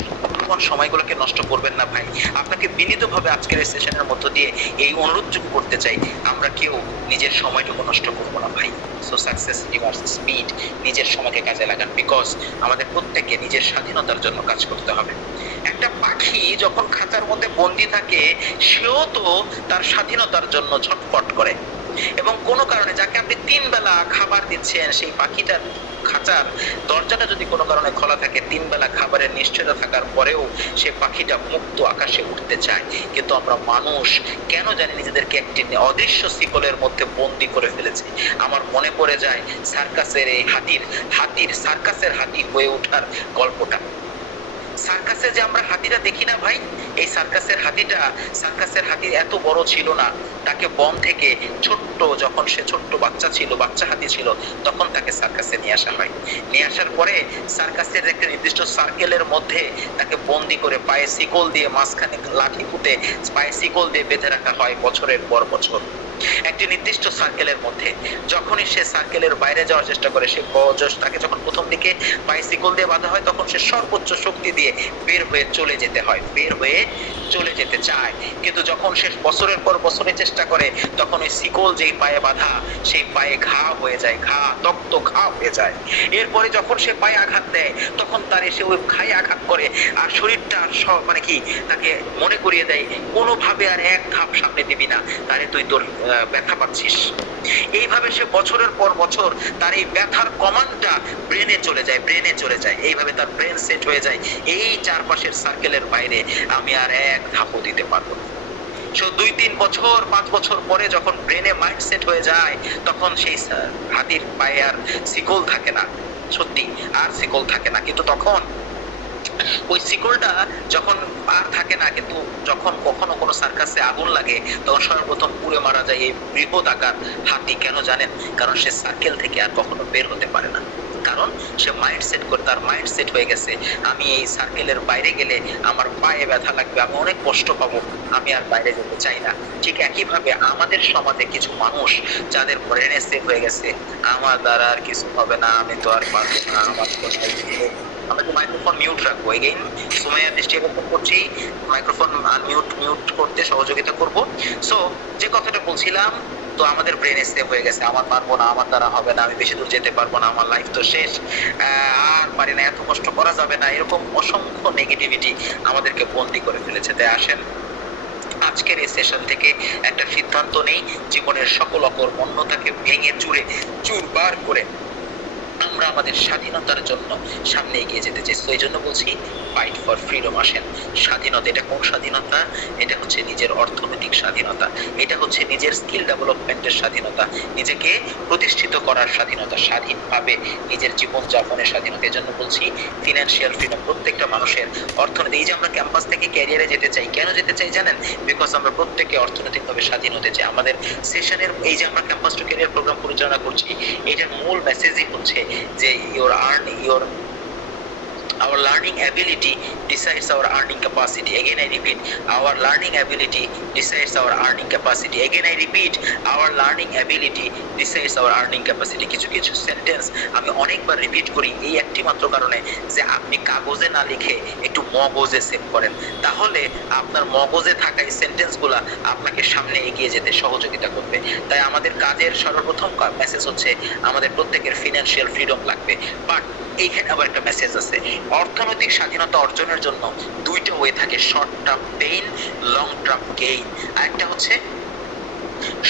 সময়গুলোকে নষ্ট করবেন না ভাই। আপনাকে বিনীতভাবে আজকের এই সেশনের মধ্য দিয়ে এই অনুরোধটুকু করতে চাই, আমরা কেউ নিজের সময়টুকু নষ্ট করবো না ভাই। So success demands speed. নিজের সময়কে কাজে লাগান, বিকজ আমাদের প্রত্যেককে নিজের স্বাধীনতার জন্য কাজ করতে হবে। একটা পাখি যখন খাঁচার মধ্যে বন্দি থাকে, সেও তো তার স্বাধীনতার জন্য ছটফট করে, এবং কোনো কারণে যাকে আপনি 3 বেলা খাবার দিচ্ছেন সেই পাখিটার খাঁচার দরজাটা যদি কোনো কারণে খোলা থাকে, 3 বেলা খাবারের নিশ্চয়তা থাকার পরেও সে পাখিটা মুক্ত আকাশে উঠতে চায়। কিন্তু আমরা মানুষ কেন জানি নিজেদেরকে একটি অদৃশ্য শিকলের মধ্যে বন্দি করে ফেলেছি। আমার মনে পড়ে যায় সার্কাসের এই সার্কাসের হাতি হয়ে ওঠার গল্পটা। সার্কাসে যে আমরা হাতিটা দেখি না ভাই, এই সার্কাসের হাতি এত বড় ছিল না। তাকে বন থেকে যখন সে ছোট্ট বাচ্চা হাতি ছিল, তখন তাকে সার্কাসে নিয়ে আসা হয়। নিয়ে আসার পরে সার্কাসের একটা নির্দিষ্ট সার্কেলের মধ্যে তাকে বন্দি করে পায়ে শিকল দিয়ে, মাঝখানে লাঠি পুঁতে পায়ে শিকল দিয়ে বেঁধে রাখা হয় বছরের পর বছর একটি নির্দিষ্ট সার্কেলের মধ্যে। যখনই সে সার্কেলের বাইরে যাওয়ার চেষ্টা করে, তাকে যখন প্রথম দিকে পায়ে শিকল দিয়ে বাঁধা হয়, তখন সে সর্বোচ্চ শক্তি দিয়ে বের হয়ে চলে যেতে চায়। কিন্তু যখন সে বছরের পর বছরে চেষ্টা করে, তখন ওই শিকল যেই পায়ে বাঁধা, সেই পায়ে তপ্ত ঘা হয়ে যায়। এরপরে যখন সে পায়ে আঘাত দেয়, তখন তার এসে ওই ঘায়ে আঘাত করে, আর শরীরটা তাকে মনে করিয়ে দেয় কোনোভাবে আর এক ধাপ সামনে দিবি না, তারে তুই তোর ব্যথা পাচ্ছিস। এইভাবে সে বছরের পর বছর তার এই ব্যথার কমান্ডটা ব্রেনে চলে যায়। এইভাবে তার ব্রেন সেট হয়ে যায়, এই চারপাশের সার্কেলের বাইরে আমি আর এক ধাপও দিতে পারবো না। 2-3 বছর 5 বছর পরে যখন ব্রেনে মাইন্ড সেট হয়ে যায়, তখন সেই হাতির পায়ে আর শিকল থাকে না, সত্যি আর শিকল থাকে না। কিন্তু তখন ওই শিকলটা যখন আর থাকে না, কিন্তু যখন কখনো কোনো সার্কাসে আগুন লাগে, তখন সর্বপ্রথম পুড়ে মারা যায় এই বৃহৎ আকার হাতি। কেন জানেন? কারণ সে সার্কেল থেকে আর কখনো বের হতে পারে না। কারণ সে তার মাইন্ড সেট হয়ে গেছে, আমি এই সার্কেলের বাইরে গেলে আমার পায়ে ব্যথা লাগবে, আমি অনেক কষ্ট পাবো, আমি আর বাইরে যেতে চাই না। ঠিক একইভাবে আমাদের সমাজে কিছু মানুষ যাদের ব্রেনে সেট হয়ে গেছে, আমার দ্বারা আর কিছু হবে না, আমি তো আর পারবো না, আমার আমি তো মাইক্রোফোন মিউট রাখবো। এগেইন সুমাইয়া দৃষ্টি আকর্ষণ করছি, মাইক্রোফোন মিউট করতে সহযোগিতা করব। সো যে কথাটা বলছিলাম, তো আমাদের ব্রেনে সেভ হয়ে গেছে, আমার পারবো না, আমার দ্বারা হবে না, আমি বেশি দূর যেতে পারবো না, আমার লাইফ তো শেষ, আর পারি না, এত কষ্ট করা যাবে না, এরকম অসংখ্য নেগেটিভিটি আমাদেরকে বন্দি করে ফেলেছে। তাই আসেন আজকের এই সেশন থেকে একটা সিদ্ধান্ত নেই, জীবনের সকল অকর্মণ্যতাকে ভেঙে চুরবার করে আমরা আমাদের স্বাধীনতার জন্য সামনে এগিয়ে যেতে চাই। এই জন্য বলছি ফাইট ফর ফ্রিডম। আসেন, স্বাধীনতা, এটা কোন স্বাধীনতা? এটা হচ্ছে নিজের অর্থনৈতিক স্বাধীনতা, এটা হচ্ছে নিজের স্কিল ডেভেলপমেন্টের স্বাধীনতা, নিজেকে প্রতিষ্ঠিত করার স্বাধীনতা, স্বাধীনভাবে নিজের জীবন যাপনের স্বাধীনতা। এই জন্য বলছি ফিনান্সিয়াল ফ্রিডম প্রত্যেকটা মানুষের। অর্থনীতি, এই যে আমরা ক্যাম্পাস থেকে ক্যারিয়ারে যেতে চাই, কেন যেতে চাই জানেন? বিকজ আমরা প্রত্যেকে অর্থনৈতিকভাবে স্বাধীন হতে চাই। আমাদের সেশনের এই যে আমরা ক্যাম্পাস টু ক্যারিয়ার প্রোগ্রাম পরিচালনা করছি, এটার মূল মেসেজই হচ্ছে যে our learning ability decides our earning capacity. Again I repeat, our learning ability decides our earning capacity. Again I repeat, our learning ability decides our earning capacity. কিছু sentence আমি অনেকবার repeat করি এই একটি মাত্র কারণে, যে আপনি কাগজে না লিখে একটু মগজে সেভ করেন, তাহলে আপনার মগজে থাকা এই সেন্টেন্সগুলো আপনাকে সামনে এগিয়ে যেতে সহযোগিতা করবে। তাই আমাদের কাজের সর্বপ্রথম মেসেজ হচ্ছে আমাদের প্রত্যেকের ফিনান্সিয়াল ফ্রিডম লাগবে। বাট এইখানে আবার একটা মেসেজ আছে, অর্থনৈতিক স্বাধীনতা অর্জনের জন্য দুইটা ওয়ে থাকে, short term pain, long term gain. আর একটা হচ্ছে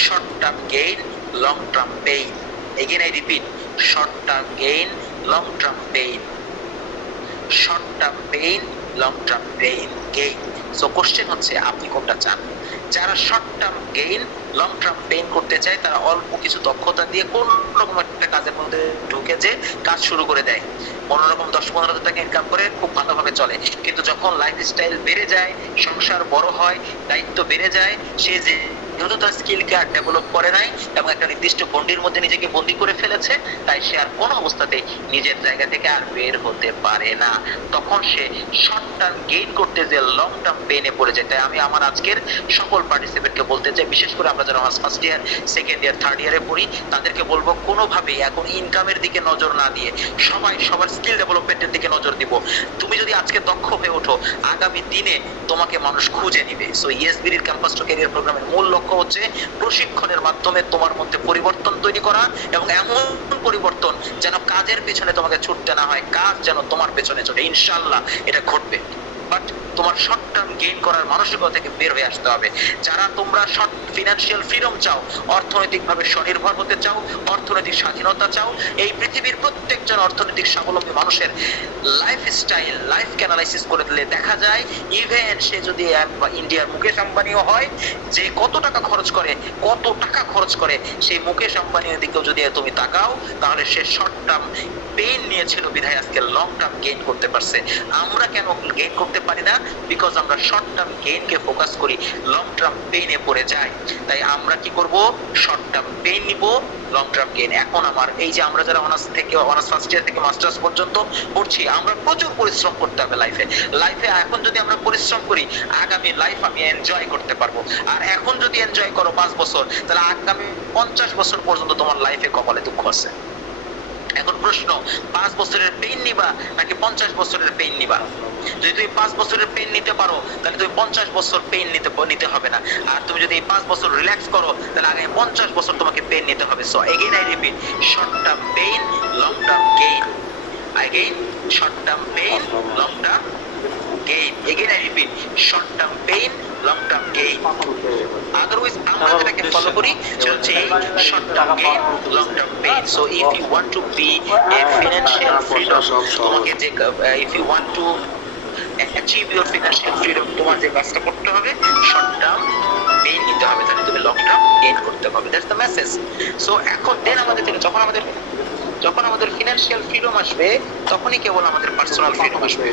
short term gain, long term pain. Again I repeat, short term gain, long term pain, short term pain, long term gain. So question হচ্ছে আপনি কোনটা চান? যারা short term gain, long term pain করতে চায়, তারা অল্প কিছু দক্ষতা দিয়ে কোন রকম একটা কাজের মধ্যে ঢুকে যে কাজ শুরু করে দেয়, কোনোরকম 10-15 টাকা ইনকাম করে খুব ভালোভাবে চলে। কিন্তু যখন লাইফস্টাইল বেড়ে যায়, সংসার বড় হয়, দায়িত্ব বেড়ে যায়, সে যেহেতু তার স্কিলকে আর ডেভেলপ করে নাই এবং একটা নির্দিষ্ট গণ্ডির মধ্যে নিজেকে বন্দী করে ফেলেছে, তাই সে আর কোনো অবস্থাতেই নিজের জায়গা থেকে আর বের হতে পারে না। তখন সে শর্ট টার্ম গেইন করতে যে লং টার্ম পেইনে পড়ে যায়। তাই আমি আমার আজকের সকল পার্টিসিপেন্টকে বলতে চাই, বিশেষ করে আমরা যারা first year, second year, third ইয়ারে পড়ি, তাদেরকে বলবো কোনোভাবেই এখন ইনকামের দিকে নজর না দিয়ে সবার স্কিল ডেভেলপমেন্টের দিকে নজর দিব। তুমি যদি আজকে দক্ষ হয়ে ওঠো, আগামী দিনে তোমাকে মানুষ খুঁজে নিবে। সো ইএসবির ক্যাম্পাস টু ক্যারিয়ার প্রোগ্রামের মূল লক্ষ্য হচ্ছে প্রশিক্ষণের মাধ্যমে তোমার মধ্যে পরিবর্তন তৈরি করা, এবং এমন পরিবর্তন যেন কাজের পিছনে তোমাকে ছুটতে না হয়, কাজ যেন তোমার পেছনে ছুটে। ইনশাআল্লাহ এটা ঘটবে। বাট তোমার তোমার শর্ট টার্ম গেইন করার মানসিকতা থেকে বের হয়ে আসতে হবে। যারা তোমরা শর্ট ফিনান্সিয়াল ফ্রিডম চাও, অর্থনৈতিকভাবে স্বনির্ভর হতে চাও, অর্থনৈতিক স্বাধীনতা চাও, এই পৃথিবীর প্রত্যেকজন অর্থনৈতিক স্বাবলম্বী মানুষের লাইফস্টাইল, লাইফকে অ্যানালাইসিস করে দিলে দেখা যায় ইভেন সে যদি ইন্ডিয়ার মুকেশ আম্বানিও হয়, যে কত টাকা খরচ করে সেই মুকেশ আম্বানির দিকেও যদি তুমি তাকাও, তাহলে সে শর্ট টার্ম পেইন নিয়েছিল বিধায় আজকে লং টার্ম গেইন করতে পারছে। আমরা কেন গেইন করতে পারি না? বিকজ আমরা শর্ট টার্ম গেইনকে ফোকাস করি, লং টার্ম পেইনে পড়ে যাই। তাই আমরা কি করব? শর্ট টার্ম পেইন নিব, লং টার্ম গেইন। এখন আমার এই যে আমরা যারা অনার্স ফার্স্ট ইয়ার থেকে মাস্টার্স পর্যন্ত পড়ছি, আমরা প্রচুর পরিশ্রম করতে হবে লাইফে। এখন যদি আমরা পরিশ্রম করি, আগামী লাইফ আমি এনজয় করতে পারবো। আর এখন যদি এনজয় করো 5 বছর, তাহলে আগামী 50 বছর পর্যন্ত তোমার লাইফে কপালে দুঃখ আছে। এখন প্রশ্ন, 5 বছরের পেইন নিবা নাকি 50 বছরের পেইন নিবা? যদি তুমি 5 বছরের পেইন নিতে পারো, তাহলে তুমি 50 বছর পেইন নিতে হবে না। আর তুমি যদি এই 5 বছর রিল্যাক্স করো, তাহলে আগামী 50 বছর তোমাকে পেইন নিতে হবে। So again I repeat, short term pain, long term gain. Again, short term pain, long term gain. Again I repeat, short term pain, long term gain. Otherwise আমরা যেটাকে ফলো করি হচ্ছে short term gain, long term pain. So if you want to be a financial freedom, তোমাকে যে if you want to achieve your financial freedom, তোমার যে কাজটা করতে হবে short term পেইন নিতে হবে, তাহলে তুমি লং টার্ম গেইন করতে পারবে। That's the message. সো এখন দেন আমাদের থেকে যখন আমাদের ফিনান্সিয়াল ফ্রিডম আসবে, তখনই কেবল আমাদের পার্সোনাল ফ্রিডম আসবে।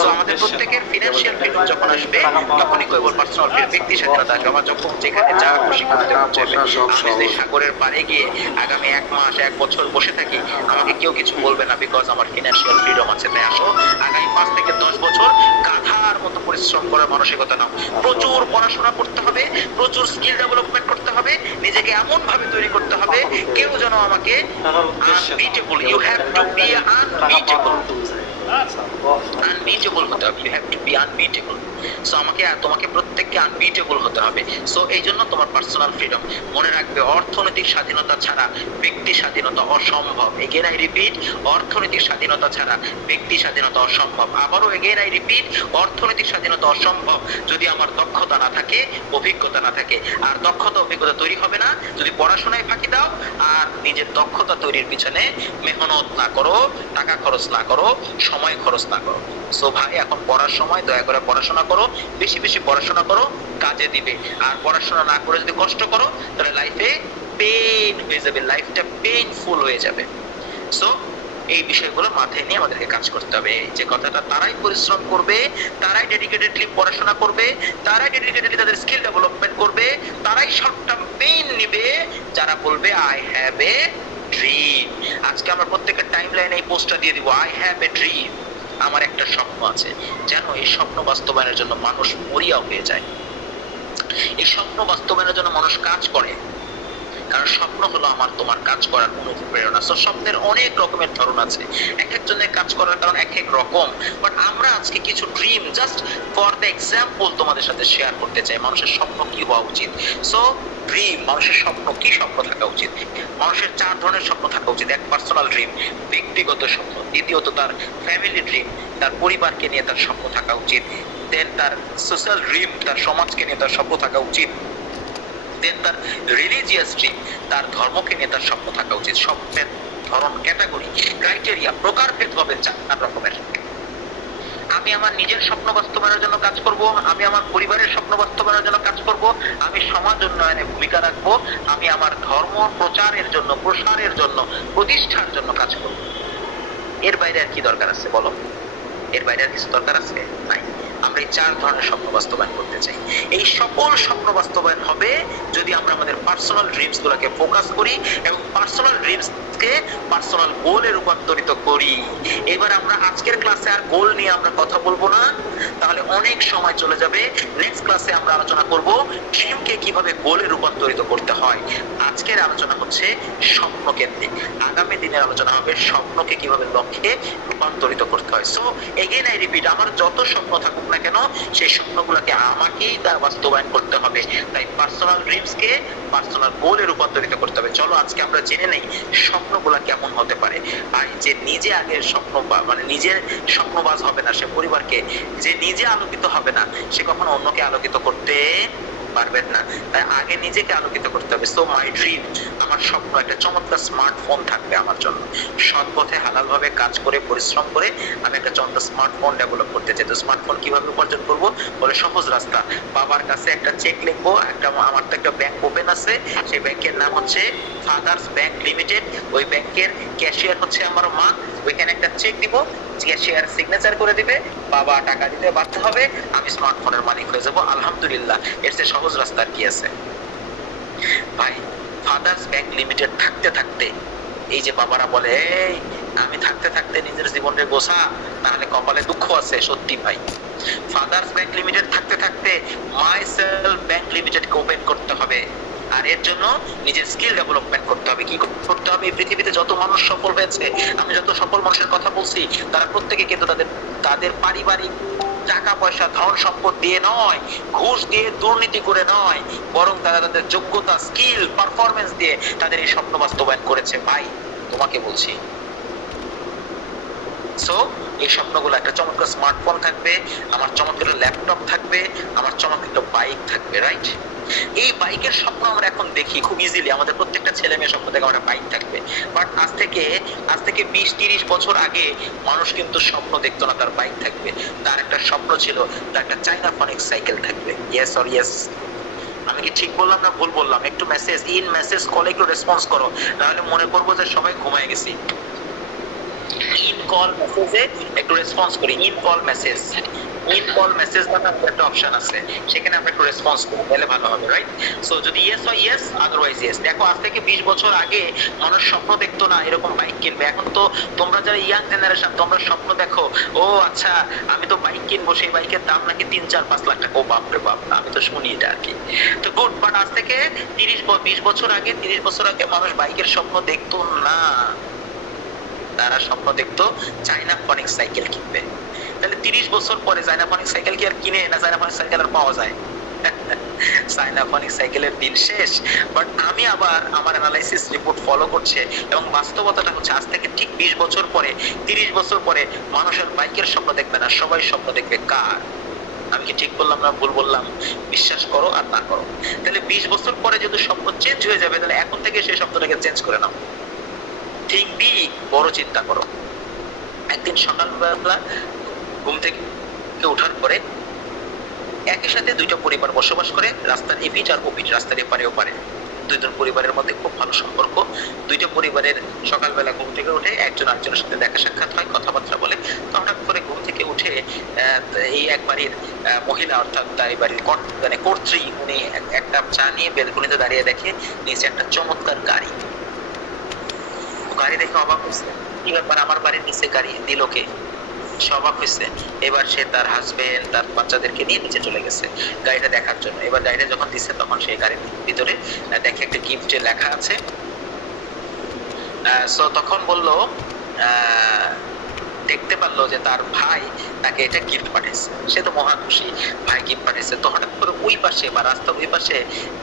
সো আমাদের প্রত্যেকের ফিনান্সিয়াল ফ্রিডম যখন আসবে, তখনই কেবল পার্সোনাল ফ্রিডম, ব্যক্তি স্বাধীনতা আসবে। আমার যখন যেখানে যা খুশি করতে চাইবে, আমি যদি সাগরের পাড়ে গিয়ে আগামী 1 মাস 1 বছর বসে থাকি, আমাকে কেউ কিছু বলবে না, বিকজ আমার ফিনান্সিয়াল ফ্রিডম আছে। তাই আসো আগামী 5 থেকে 10 বছর গাধার মতো পরিশ্রম করার মানসিকতা নাও। প্রচুর পড়াশোনা করতে হবে, প্রচুর স্কিল ডেভেলপমেন্ট করতে হবে, নিজেকে এমন ভাবে তৈরি করতে হবে কেউ যেন আমাকে unbeatable, you have to be unbeatable হতে হবে, you have to be unbeatable. So তোমাকে প্রত্যেককে আনবিটেবল হতে হবে। সো এই জন্য তোমার পার্সোনাল ফ্রিডম, মনে রাখবে অর্থনৈতিক স্বাধীনতা ছাড়া ব্যক্তি স্বাধীনতা অসম্ভব। এগেন আই রিপিট, অর্থনৈতিক স্বাধীনতা ছাড়া ব্যক্তি স্বাধীনতা অসম্ভব। আবারও এগেন আই রিপিট, অর্থনৈতিক স্বাধীনতা অসম্ভব যদি আমার দক্ষতা না থাকে, অভিজ্ঞতা না থাকে। আর দক্ষতা অভিজ্ঞতা তৈরি হবে না যদি পড়াশোনায় ফাঁকি দাও আর নিজের দক্ষতা তৈরির পিছনে মেহনত না করো, টাকা খরচ না করো, সময় খরচ না করো। সো ভাই, এখন পড়ার সময়, দয়া করে পড়াশোনা করো, বেশি বেশি পড়াশোনা করো, কাজে দিবে। আর পড়াশোনা না করে যদি কষ্ট করো, তাহলে লাইফে পেইন হয়ে যাবে, লাইফটা পেইনফুল হয়ে যাবে। সো এই বিষয়গুলো মাথায় নিয়ে আমাদেরকে কাজ করতে হবে। যে কথাটা, তারাই পরিশ্রম করবে, তারাই ডেডিকেটেডলি পড়াশোনা করবে, তারাই ডেডিকেটেডলি তাদের স্কিল ডেভেলপমেন্ট করবে, তারাই শর্ট টার্ম পেইন নিবে যারা বলবে আই হ্যাভ এ ড্রিম। আজকে আমরা প্রত্যেকের টাইমলাইনে এই পোস্টটা দিয়ে দিব, আই হ্যাভ এ ড্রিম। আমার একটা স্বপ্ন আছে, যেন এই স্বপ্ন বাস্তবায়নের জন্য মানুষ মরিয়া হয়ে যায়। এই স্বপ্ন বাস্তবায়নের জন্য মানুষ কাজ করে, কারণ স্বপ্ন হলো আমার তোমার কাজ করার অনুপ্রেরণা। সো স্বপ্নের অনেক রকমের ধরন আছে, এক একজনের কাজ করার কারণ এক এক রকম। বাট আমরা আজকে কিছু dream just for the example তোমাদের সাথে শেয়ার করতে চাই। মানুষের স্বপ্ন কি হওয়া উচিত? সো ড্রিম, মানুষের স্বপ্ন কি স্বপ্ন থাকা উচিত? মানুষের 4 ধরনের স্বপ্ন থাকা উচিত। এক, পার্সোনাল ড্রিম, ব্যক্তিগত স্বপ্ন। দ্বিতীয়ত, তার ফ্যামিলি ড্রিম, তার পরিবারকে নিয়ে তার স্বপ্ন থাকা উচিত। দেন তার সোশ্যাল ড্রিম, তার সমাজকে নিয়ে তার স্বপ্ন থাকা উচিত। দেন তার রিলিজিয়াস ড্রিম, তার ধর্মকে নিয়ে তার স্বপ্ন থাকা উচিত। স্বপ্নের ধরন, ক্যাটাগরি, ক্রাইটেরিয়া, প্রকারভেদ হবে 4 রকমের। আমি আমার নিজের স্বপ্ন বাস্তবায়নের জন্য কাজ করব, আমি আমার পরিবারের স্বপ্ন বাস্তবায়নের জন্য কাজ করব, আমি সমাজ উন্নয়নে ভূমিকা রাখব, আমি আমার ধর্ম প্রচারের জন্য, প্রসারের জন্য, প্রতিষ্ঠার জন্য কাজ করব। এর বাইরে আর কি দরকার আছে বলো? এর বাইরে আর কিছু দরকার আছে? নাই। আমরা এই 4 ধরনের স্বপ্ন বাস্তবায়ন করতে চাই। এই সকল স্বপ্ন বাস্তবায়ন হবে যদি আমরা আমাদের পার্সোনাল ড্রিমস গুলোকে ফোকাস করি এবং পার্সোনাল ড্রিমসকে পার্সোনাল গোলে রূপান্তরিত করি। এবার আমরা আজকের ক্লাসে আর গোল নিয়ে আমরা কথা বলবো না, তাহলে অনেক সময় চলে যাবে। নেক্সট ক্লাসে আমরা আলোচনা করব ড্রিমকে কিভাবে গোলে রূপান্তরিত করতে হয়। আজকের আলোচনা হচ্ছে স্বপ্ন কেন্দ্রিক, আগামী দিনের আলোচনা হবে স্বপ্নকে কিভাবে লক্ষ্যে রূপান্তরিত করতে হয়। সো এগেইন আই রিপিট, আমার যত স্বপ্ন থাকুক না কেন, সেই স্বপ্নগুলোকে আমাকেই তা বাস্তবায়ন করতে হবে। তাই পার্সোনাল ড্রিমসকে পার্সোনাল গোলে রূপান্তরিত করতে হবে। চলো আজকে আমরা জেনে নেই স্বপ্ন স্বপ্নগুলা কেমন হতে পারে। আর যে নিজে আগে মানে নিজের স্বপ্নবাজ হবে না, সে পরিবারকে, যে নিজে আলোকিত হবে না, সে কখনো অন্যকে আলোকিত করতে পারবেন না। তাই আগে নিজেকে আলোকিত করতে হবে। সো মাই ড্রিম, আমার স্বপ্ন একটা চমৎকার স্মার্টফোন থাকবে আমার জন্য। সৎ পথে হালাল ভাবে কাজ করে পরিশ্রম করে আমি একটা চমৎকার স্মার্টফোন ডেভেলপ করতে চাই। তো স্মার্টফোন কিভাবে উপার্জন করব? বলে সহজ রাস্তা, বাবার কাছে একটা চেক লিখবো। আমার তো একটা ব্যাংক ওপেন আছে, সেই ব্যাংকের নাম হচ্ছে ফাদার্স ব্যাংক লিমিটেড। ওই ব্যাংকের ক্যাশিয়ার হচ্ছে আমার মা। ওইখানে একটা চেক দিব, ক্যাশিয়ার সিগনেচার করে দিবে, বাবা টাকা দিতে বাধ্য হবে, আমি স্মার্টফোনের মালিক হয়ে যাব। আলহামদুলিল্লাহ, এর চেয়ে সহজ রাস্তা আর কি আছে ভাই? ফাদার্স ব্যাংক লিমিটেড থাকতে থাকতে এই যে বাবারা বলে এই আমি থাকতে থাকতে নিজের জীবনের গোছা, নাহলে কপালে দুঃখ আছে, সত্যি ভাই। ফাদার্স ব্যাংক লিমিটেড থাকতে থাকতে মাই সেলফ ব্যাংক লিমিটেডকে ওপেন করতে হবে। আর এর জন্য নিজের স্কিল ডেভেলপমেন্ট করতে হবে। কি করতে হবে? এই পৃথিবীতে যত মানুষ সফল হয়েছে, আমি যত সফল মানুষের কথা বলছি, তারা প্রত্যেকে কিন্তু তাদের পারিবারিক টাকা পয়সা ধন সম্পদ দিয়ে নয়, ঘুষ দিয়ে দুর্নীতি করে নয়, বরং তারা তাদের যোগ্যতা, স্কিল, পারফরমেন্স দিয়ে তাদের এই স্বপ্ন বাস্তবায়ন করেছে। ভাই তোমাকে বলছি, সো এই স্বপ্নগুলো একটা চমৎকার স্মার্টফোন থাকবে, আমার চমৎকার ল্যাপটপ থাকবে, আমার চমৎকার একটা বাইক থাকবে, রাইট? এই বাইকের স্বপ্ন আমরা এখন দেখি খুব ইজিলি, আমাদের প্রত্যেকটা ছেলে মেয়ে স্বপ্ন দেখে আমার বাইক থাকবে। বাট আজ থেকে 20-30 বছর আগে মানুষ কিন্তু স্বপ্ন দেখতো না তার বাইক থাকবে। তার একটা স্বপ্ন ছিল তার একটা চাইনা ফনিক্স সাইকেল থাকবে। Yes or yes? আমি কি ঠিক বললাম না ভুল বললাম? একটু মেসেজ কলে একটু রেসপন্স করো, নাহলে মনে করবো যে সবাই ঘুমায় গেছি। ইন কল মেসেজে একটু রেসপন্স করি। ইন কল মেসেজ নামে একটা অপশন আছে, সেখানে আমরা একটু রেসপন্স করি, তাহলে ভালো হবে, রাইট? সো যদি ইয়েস হয় ইয়েস, আদারওয়াইজ ইয়েস। দেখো আজ থেকে 20 বছর আগে মানুষ স্বপ্ন দেখতো না এরকম বাইক কিনবে। এখন তো তোমরা যারা ইয়াং জেনারেশন, তোমরা স্বপ্ন দেখো, ও আচ্ছা আমি তো বাইক কিনবো, সেই বাইকের দাম নাকি 3-4-5 লাখ টাকা। ও বাপরে বাপ, আমি তো শুনি এটা আর কি। তো গুড। বাট আজ থেকে 30 বছর আগে মানুষ বাইকের স্বপ্ন দেখতো না, তারা স্বপ্ন দেখতো চাইনা ফনিক্স সাইকেল কিনবে। তাহলে 30 বছর পরে চাইনা ফনিক্স সাইকেল কি আর কিনে না? চাইনা ফনিক্স সাইকেল আর পাওয়া যায়? চাইনা ফনিক্স সাইকেলের দিন শেষ। বাট আমি আবার আমার অ্যানালাইসিস রিপোর্ট ফলো করছে, এবং বাস্তবতাটা হচ্ছে আজ থেকে ঠিক 20 বছর পরে, 30 বছর পরে মানুষের বাইকের স্বপ্ন দেখবে না, সবাই স্বপ্ন দেখবে কার? আমি কি ঠিক বললাম না ভুল বললাম? বিশ্বাস করো আর না করো। তাহলে 20 বছর পরে যদি স্বপ্ন চেঞ্জ হয়ে যাবে, তাহলে এখন থেকে সেই স্বপ্নটাকে চেঞ্জ করে নাও। ঠিক বিগ, বড় চিন্তা করো। একদিন সকালবেলা ঘুম থেকে ওঠার পরে একই সাথে দুইটা পরিবার বসবাস করে, রাস্তার এপিঠ আর ওপিঠ, রাস্তার এপারে ওপারে। দুইজন পরিবারের মধ্যে খুব ভালো সম্পর্ক। দুইটা পরিবারের সকালবেলা ঘুম থেকে উঠে একজন আরেকজনের সাথে দেখা সাক্ষাৎ হয়, কথাবার্তা বলে। তো হঠাৎ করে ঘুম থেকে উঠে এই এক বাড়ির মহিলা, অর্থাৎ এই বাড়ির মানে কর্ত্রী, উনি একটা চা নিয়ে বেলকনিতে দাঁড়িয়ে দেখে নিচে একটা চমৎকার গাড়ি। গাড়ি দেখে অবাক হয়েছে, কি ব্যাপার, আমার বাড়ির নিচে গাড়ি দিল কে? সে অবাক হয়েছে। এবার সে তার হাজবেন্ড, তার বাচ্চাদেরকে নিয়ে নিচে চলে গেছে গাড়িটা দেখার জন্য। এবার গাড়িটা যখন দিচ্ছে, তখন সেই গাড়ির ভিতরে দেখে একটা গিফটে লেখা আছে। সো তখন বললো, দেখতে পারলো যে তার ভাই তাকে এটা গিফট পাঠিয়েছে। সে তো মহা খুশি, ভাই গিফট পাঠিয়েছে। তো হঠাৎ করে ওই পাশে বা রাস্তার ওই পাশে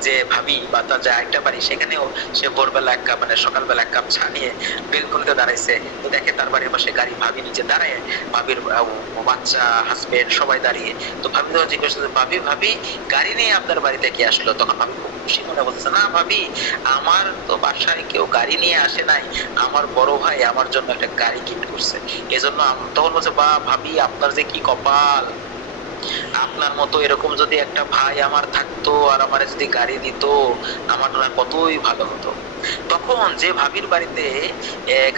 যে ভাবি বা তার যে আরেকটা বাড়ি, সেখানেও সে ভোরবেলা এক কাপ মানে সকালবেলা এক কাপ চা নিয়ে বেলকনিতে দাঁড়াইছে। তো দেখে তার বাড়ির পাশে গাড়ি, ভাবি নিচে দাঁড়ায়, ভাবির বাচ্চা, হাজবেন্ড সবাই দাঁড়িয়ে। তো ভাবি তো জিজ্ঞেস করছে, ভাবি গাড়ি নিয়ে আপনার বাড়িতে কি আসলো? তখন ভাবি খুব খুশি মনে বলছে, না ভাবি, আমার তো বাসায় কেউ গাড়ি নিয়ে আসে নাই, আমার বড় ভাই আমার জন্য একটা গাড়ি গিফট করছে, এজন্য। তখন বলছে, বা ভাবি আপনার যে কি কপাল, আপনার মতো এরকম যদি একটা ভাই আমার থাকতো আর আমার যদি গাড়ি দিত, আমার না কতই ভালো হতো। তখন যে ভাবির বাড়িতে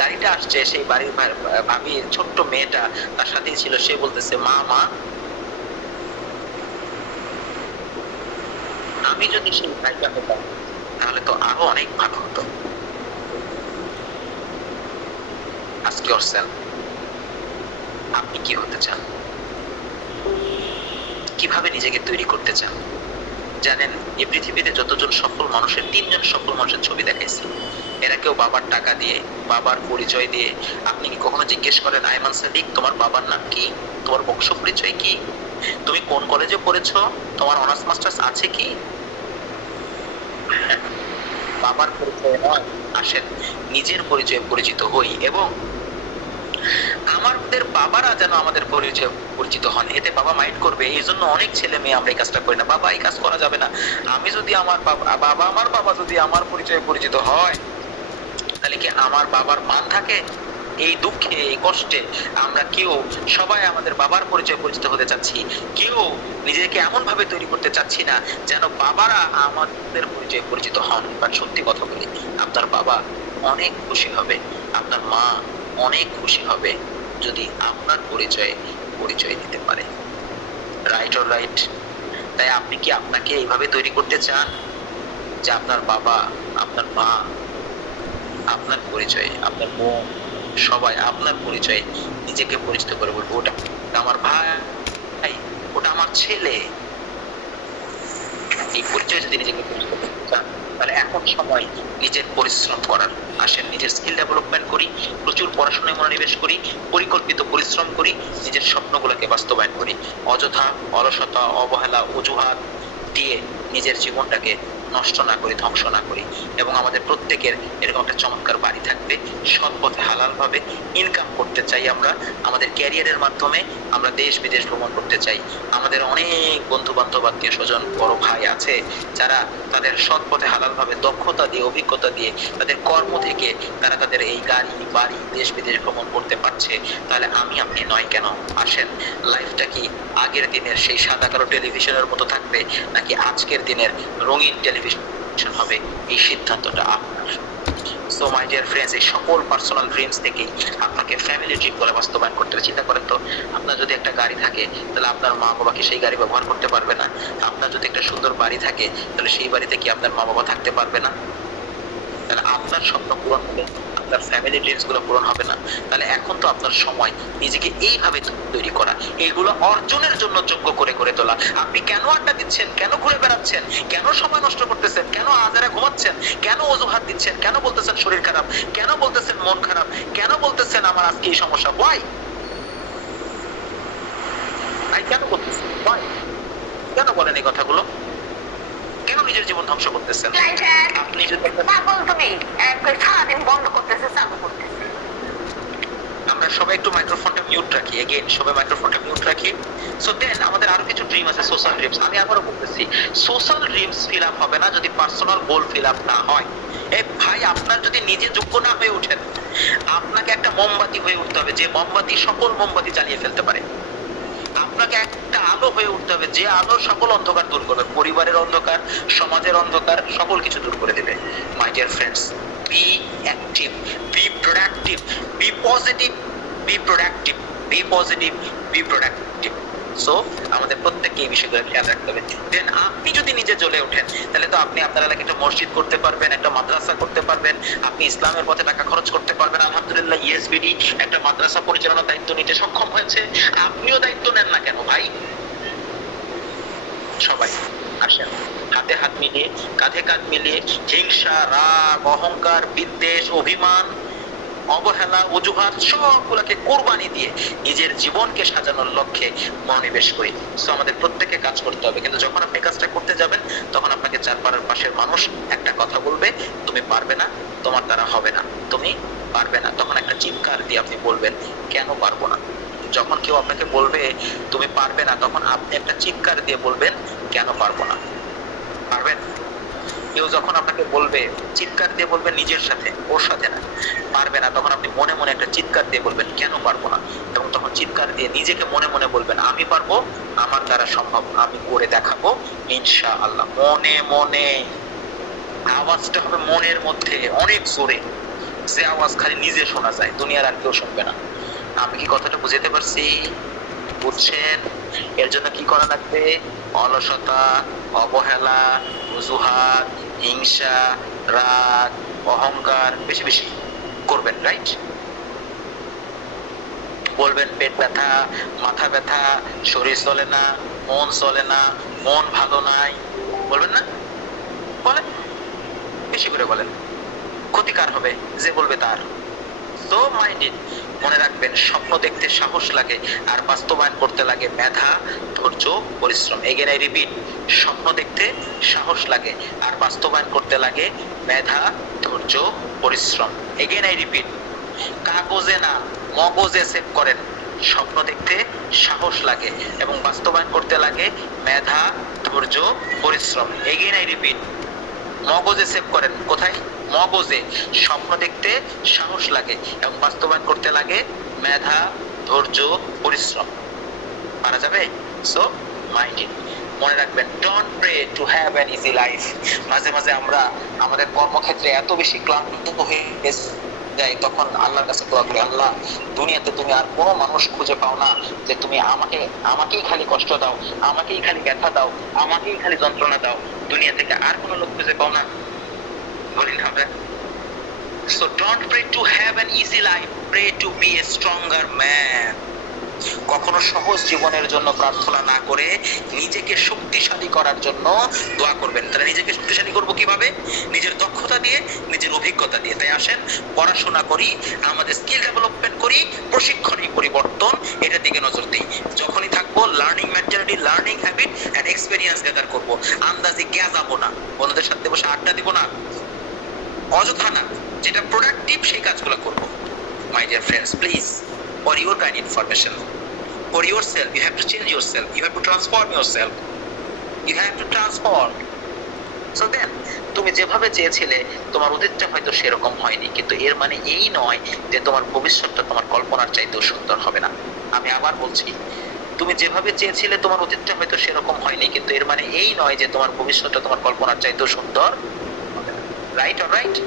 গাড়িটা আসছে, সেই বাড়ির ভাবির ছোট্ট মেয়েটা তার সাথেই ছিল। সে বলতেছে, মা আমি যদি সেই ভাইটা হতাম, তাহলে তো আরো অনেক ভালো হতো। আজকে yourself, আপনি কি হতে চান? কিভাবে নিজেকে তৈরি করতে চান? জানেন, এই পৃথিবীতে যতজন সফল মানুষের, 3 জন সফল মানুষের ছবি দেখাইছি। এরা কেউ বাবার টাকা দিয়ে, বাবার পরিচয় দিয়ে। আপনি কি কখনো জিজ্ঞেস করেন, আয়মান সাদিক তোমার বাবার নাম কি? তোমার বংশ পরিচয় কি? তুমি কোন কলেজে পড়েছো? তোমার অনার্স মাস্টার্স আছে কি? বাবার পরিচয় নয়, আসেন নিজের পরিচয়ে পরিচিত হই এবং আমাদের বাবারা যেন আমাদের পরিচয় পরিচিত হন। এতে বাবা মাইন্ড করবে, এই জন্য অনেক ছেলে মেয়ে আমরা এই কাজটা করি না। বাবা এই কাজ করা যাবে না, আমি যদি আমার বাবা যদি আমার পরিচয়ে পরিচিত হয়, তাহলে কি আমার বাবার মান থাকে? এই দুঃখে এই কষ্টে আমরা কেউ সবাই আমাদের বাবার পরিচয় পরিচিত হতে চাচ্ছি, কেউ নিজেকে এমন ভাবে তৈরি করতে চাচ্ছি না যেন বাবারা আমাদের পরিচয় পরিচিত হন। বাট সত্যি কথা বলি, আপনার বাবা অনেক খুশি হবে, আপনার মা অনেক খুশি হবে যদি আপনার পরিচয় দিতে পারে। Right or right? তাই আপনি কি আপনাকে এইভাবে তৈরি করতে চান যে আপনার বাবা, আপনার মা, আপনার পরিচয়, আপনার বোন, সবাই আপনার পরিচয়ে নিজেকে পরিচিত করে বলবো, ওটা আমার ভাই, ওটা আমার ছেলে। এই পরিচয় যদি নিজেকে পরিচিত করতে চান, তাহলে এখন সময় নিজের পরিশ্রম করার। আসেন নিজের স্কিল ডেভেলপমেন্ট করি, প্রচুর পড়াশোনায় মনোনিবেশ করি, পরিকল্পিত পরিশ্রম করি, নিজের স্বপ্নগুলোকে বাস্তবায়ন করি। অযথা অলসতা, অবহেলা, অজুহাত দিয়ে নিজের জীবনটাকে নষ্ট না করি, ধ্বংস না করি। এবং আমাদের প্রত্যেকের এরকম একটা চমৎকার বাড়ি থাকবে, সৎ পথে হালাল ভাবে ইনকাম করতে চাই আমরা। আমাদের ক্যারিয়ারের মাধ্যমে আমরা দেশ বিদেশ ভ্রমণ করতে চাই। আমাদের অনেক বন্ধু বান্ধব, আত্মীয় স্বজন, বড় ভাই আছে যারা তাদের সৎ পথে হালাল ভাবে দক্ষতা দিয়ে, অভিজ্ঞতা দিয়ে, তাদের কর্ম থেকে তারা তাদের এই গাড়ি বাড়ি দেশ বিদেশ ভ্রমণ করতে পারছে। তাহলে আমি আপনি নয় কেন? আসেন, লাইফটা কি আগের দিনের সেই সাদা কালো টেলিভিশনের মতো থাকবে, নাকি আজকের দিনের রঙিন টেলিভিশন হবে? এই সিদ্ধান্তটা আপনার। সো মাই ডিয়ার ফ্রেন্ডস, এই সকল পার্সোনাল ড্রিমস থেকে আপনাকে ফ্যামিলি ড্রিম করে বাস্তবায়ন করতে হবে। চিন্তা করেন তো, আপনার যদি একটা গাড়ি থাকে, তাহলে আপনার মা বাবাকে সেই গাড়ি ব্যবহার করতে পারবে না। আপনার যদি একটা সুন্দর বাড়ি থাকে, তাহলে সেই বাড়িতে কি আপনার মা বাবা থাকতে পারবে না? তাহলে আপনার স্বপ্ন পূরণ হবে, আপনার ফ্যামিলি ড্রিমস গুলো পূরণ হবে না। তাহলে এখন তো আপনার সময় নিজেকে এইভাবে তৈরি করা, এইগুলো অর্জনের জন্য যোগ্য করে করে তোলা। আপনি কেন আড্ডা দিচ্ছেন, কেন ঘুরে বেড়াচ্ছেন, কেন সময় নষ্ট করতেছেন, কেন আজারে ঘুমাচ্ছেন, কেন অজুহাত দিচ্ছেন, কেন বলতেছেন শরীর খারাপ, কেন বলতেছেন মন খারাপ, কেন বলতেছেন আমার আজকে এই সমস্যা? ওয়াই কেন বলতেছেন? ওয়াই কেন বলেন এই কথাগুলো? কেন নিজের জীবন ধ্বংস করতেছেন? আপনি যদি সারাদিন বন্ধ করতেছে, চালু করতেছে। আমরা সবাই একটু মাইক্রোফোনটা মিউট রাখি, এগেইন সবাই মাইক্রোফোনটা মিউট রাখি। সো দেন আমাদের আরো কিছু ড্রিম আছে, সোশ্যাল ড্রিমস। আমি আবারও বলতেছি, সোশ্যাল ড্রিমস ফিল আপ হবে না যদি পার্সোনাল গোল ফিল আপ না হয়। এই ভাই, আপনার যদি নিজে যোগ্য না হয়ে ওঠেন, আপনাকে একটা মোমবাতি হয়ে উঠতে হবে, যে মোমবাতি সকল মোমবাতি জ্বালিয়ে ফেলতে পারে। আপনাকে একটা আলো হয়ে উঠতে হবে, যে আলো সকল অন্ধকার দূর করবে, পরিবারের অন্ধকার, সমাজের অন্ধকার, সকল কিছু দূর করে দেবে। My dear friends, be active, be productive, be positive, be productive, be positive, be productive. So আমাদের প্রত্যেককে এই বিষয়গুলো খেয়াল রাখতে হবে। দেন আপনি যদি নিজে জ্বলে ওঠেন, তাহলে তো আপনি আপনার এলাকায় একটা মসজিদ করতে পারবেন, একটা মাদ্রাসা করতে পারবেন, আপনি ইসলামের পথে টাকা খরচ করতে পারবেন। আলহামদুলিল্লাহ, ইএসবিডি একটা মাদ্রাসা পরিচালনার দায়িত্ব নিতে সক্ষম হয়েছে। আপনিও দায়িত্ব নেন না কেন ভাই? সবাই আসেন, হাতে হাত মিলিয়ে, কাঁধে কাঁধ মিলিয়ে, হিংসা, রাগ, অহংকার, বিদ্বেষ, অভিমান, অবহেলা, অজুহাত সবগুলোকে কোরবানি দিয়ে নিজের জীবনকে সাজানোর লক্ষ্যে মনোনিবেশ করি। সো আমাদের প্রত্যেককে কাজ করতে হবে, কিন্তু যখন আপনি কাজটা করতে যাবেন, তখন আপনাকে চারপাড়ার পাশের মানুষ একটা কথা বলবে, তুমি পারবে না, তোমার দ্বারা হবে না, তুমি পারবে না। তখন একটা চিৎকার দিয়ে আপনি বলবেন, কেন পারবো না? যখন কেউ আপনাকে বলবে তুমি পারবে না, তখন আপনি একটা চিৎকার দিয়ে বলবেন, কেন পারবো না? পারবেন? কেউ যখন আপনাকে বলবে, চিৎকার দিয়ে বলবেন নিজের সাথে, ওর সাথে না, পারবে না, তখন আপনি মনে মনে একটা চিৎকার দিয়ে বলবেন, কেন পারবো না? এবং তখন চিৎকার দিয়ে নিজেকে মনে মনে বলবেন, আমি পারবো, আমার দ্বারা সম্ভব, আমি করে দেখাবো ইনশাআল্লাহ। মনে মনে আওয়াজটা হবে মনের মধ্যে অনেক জোরে, যে আওয়াজ খালি নিজে শোনা যায়, দুনিয়ার আর কেউ শুনবে না। আমি কি কথাটা বুঝাতে পারছি? বুঝছেন? এর জন্য কি করা লাগবে? অলসতা, অবহেলা, অজুহাত, হিংসা, রাগ, অহংকার বেশি বেশি করবেন। রাইট? বলবেন পেট ব্যথা, মাথা ব্যথা, শরীর চলে না, মন চলে না, মন ভালো নাই, বলবেন না? বলেন, বেশি করে বলেন। ক্ষতিকার হবে যে বলবে তার। সো মাইন্ডেড, মনে রাখবেন স্বপ্ন দেখতে সাহস লাগে আর বাস্তবায়ন করতে লাগে মেধা, ধৈর্য, পরিশ্রম। এগেন আই রিপিট, স্বপ্ন দেখতে সাহস লাগে আর বাস্তবায়ন করতে লাগে মেধা, ধৈর্য, পরিশ্রম। এগেন আই রিপিট, কাগজে না মগজে সেভ করেন। স্বপ্ন দেখতে সাহস লাগে এবং বাস্তবায়ন করতে লাগে মেধা, ধৈর্য, পরিশ্রম। এগেন আই রিপিট, মগজে সেভ করেন। কোথায়? মগজে। স্বপ্ন দেখতে সাহস লাগে এবং বাস্তবায়ন করতে লাগে মেধা, ধৈর্য, পরিশ্রম। পারা যাবে? So mind it. মনে রাখবেন, don't pray to have an easy life. মাঝে মাঝে আমরা আমাদের কর্মক্ষেত্রে এত বেশি ক্লান্ত হয়ে যাই, তখন আল্লাহর কাছে দোয়া করি, আল্লাহ দুনিয়াতে তুমি আর কোনো মানুষ খুঁজে পাও না যে তুমি আমাকেই খালি কষ্ট দাও, আমাকেই খালি ব্যথা দাও, আমাকেই খালি যন্ত্রণা দাও, দুনিয়া থেকে আর কোনো লোক খুঁজে পাও না? বলি না আমরা? So don't pray to have an easy life, pray to be a stronger man. কখনো সহজ জীবনের জন্য প্রার্থনা না করে নিজেকে শক্তিশালী করার জন্য দোয়া করবেন। তাহলে নিজেকে শক্তিশালী করব কিভাবে? নিজের দক্ষতা দিয়ে, নিজের অভিজ্ঞতা দিয়ে। তাই আসেন পড়াশোনা করি, আমাদের স্কিল ডেভেলপমেন্ট করি, প্রশিক্ষণী পরিবর্তন, এটার দিকে নজর দিই। যখনই থাকবো learning mentality, learning habit and experience gather করব। আন্দাজে গ্যা যাবো না, বন্ধুদের সাথে বসে আড্ডা দিব না, অযথা না, যেটা প্রোডাক্টিভ সেই কাজগুলো করব। My dear friends, please, for your kind information, for yourself, you have to change yourself, you have to transform yourself, you have to transform. So then, তুমি যেভাবে চেয়েছিলে তোমার অতীতটা হয়তো সেরকম হয়নি, কিন্তু এর মানে এই নয় যে তোমার ভবিষ্যৎটা তোমার কল্পনার চাইতেও সুন্দর হবে না। আমি আবার বলছি, তুমি যেভাবে চেয়েছিলে তোমার অতীতটা হয়তো সেরকম হয়নি, কিন্তু এর মানে এই নয় যে তোমার ভবিষ্যৎটা তোমার কল্পনার চাইতেও সুন্দর হবে না। Right or right?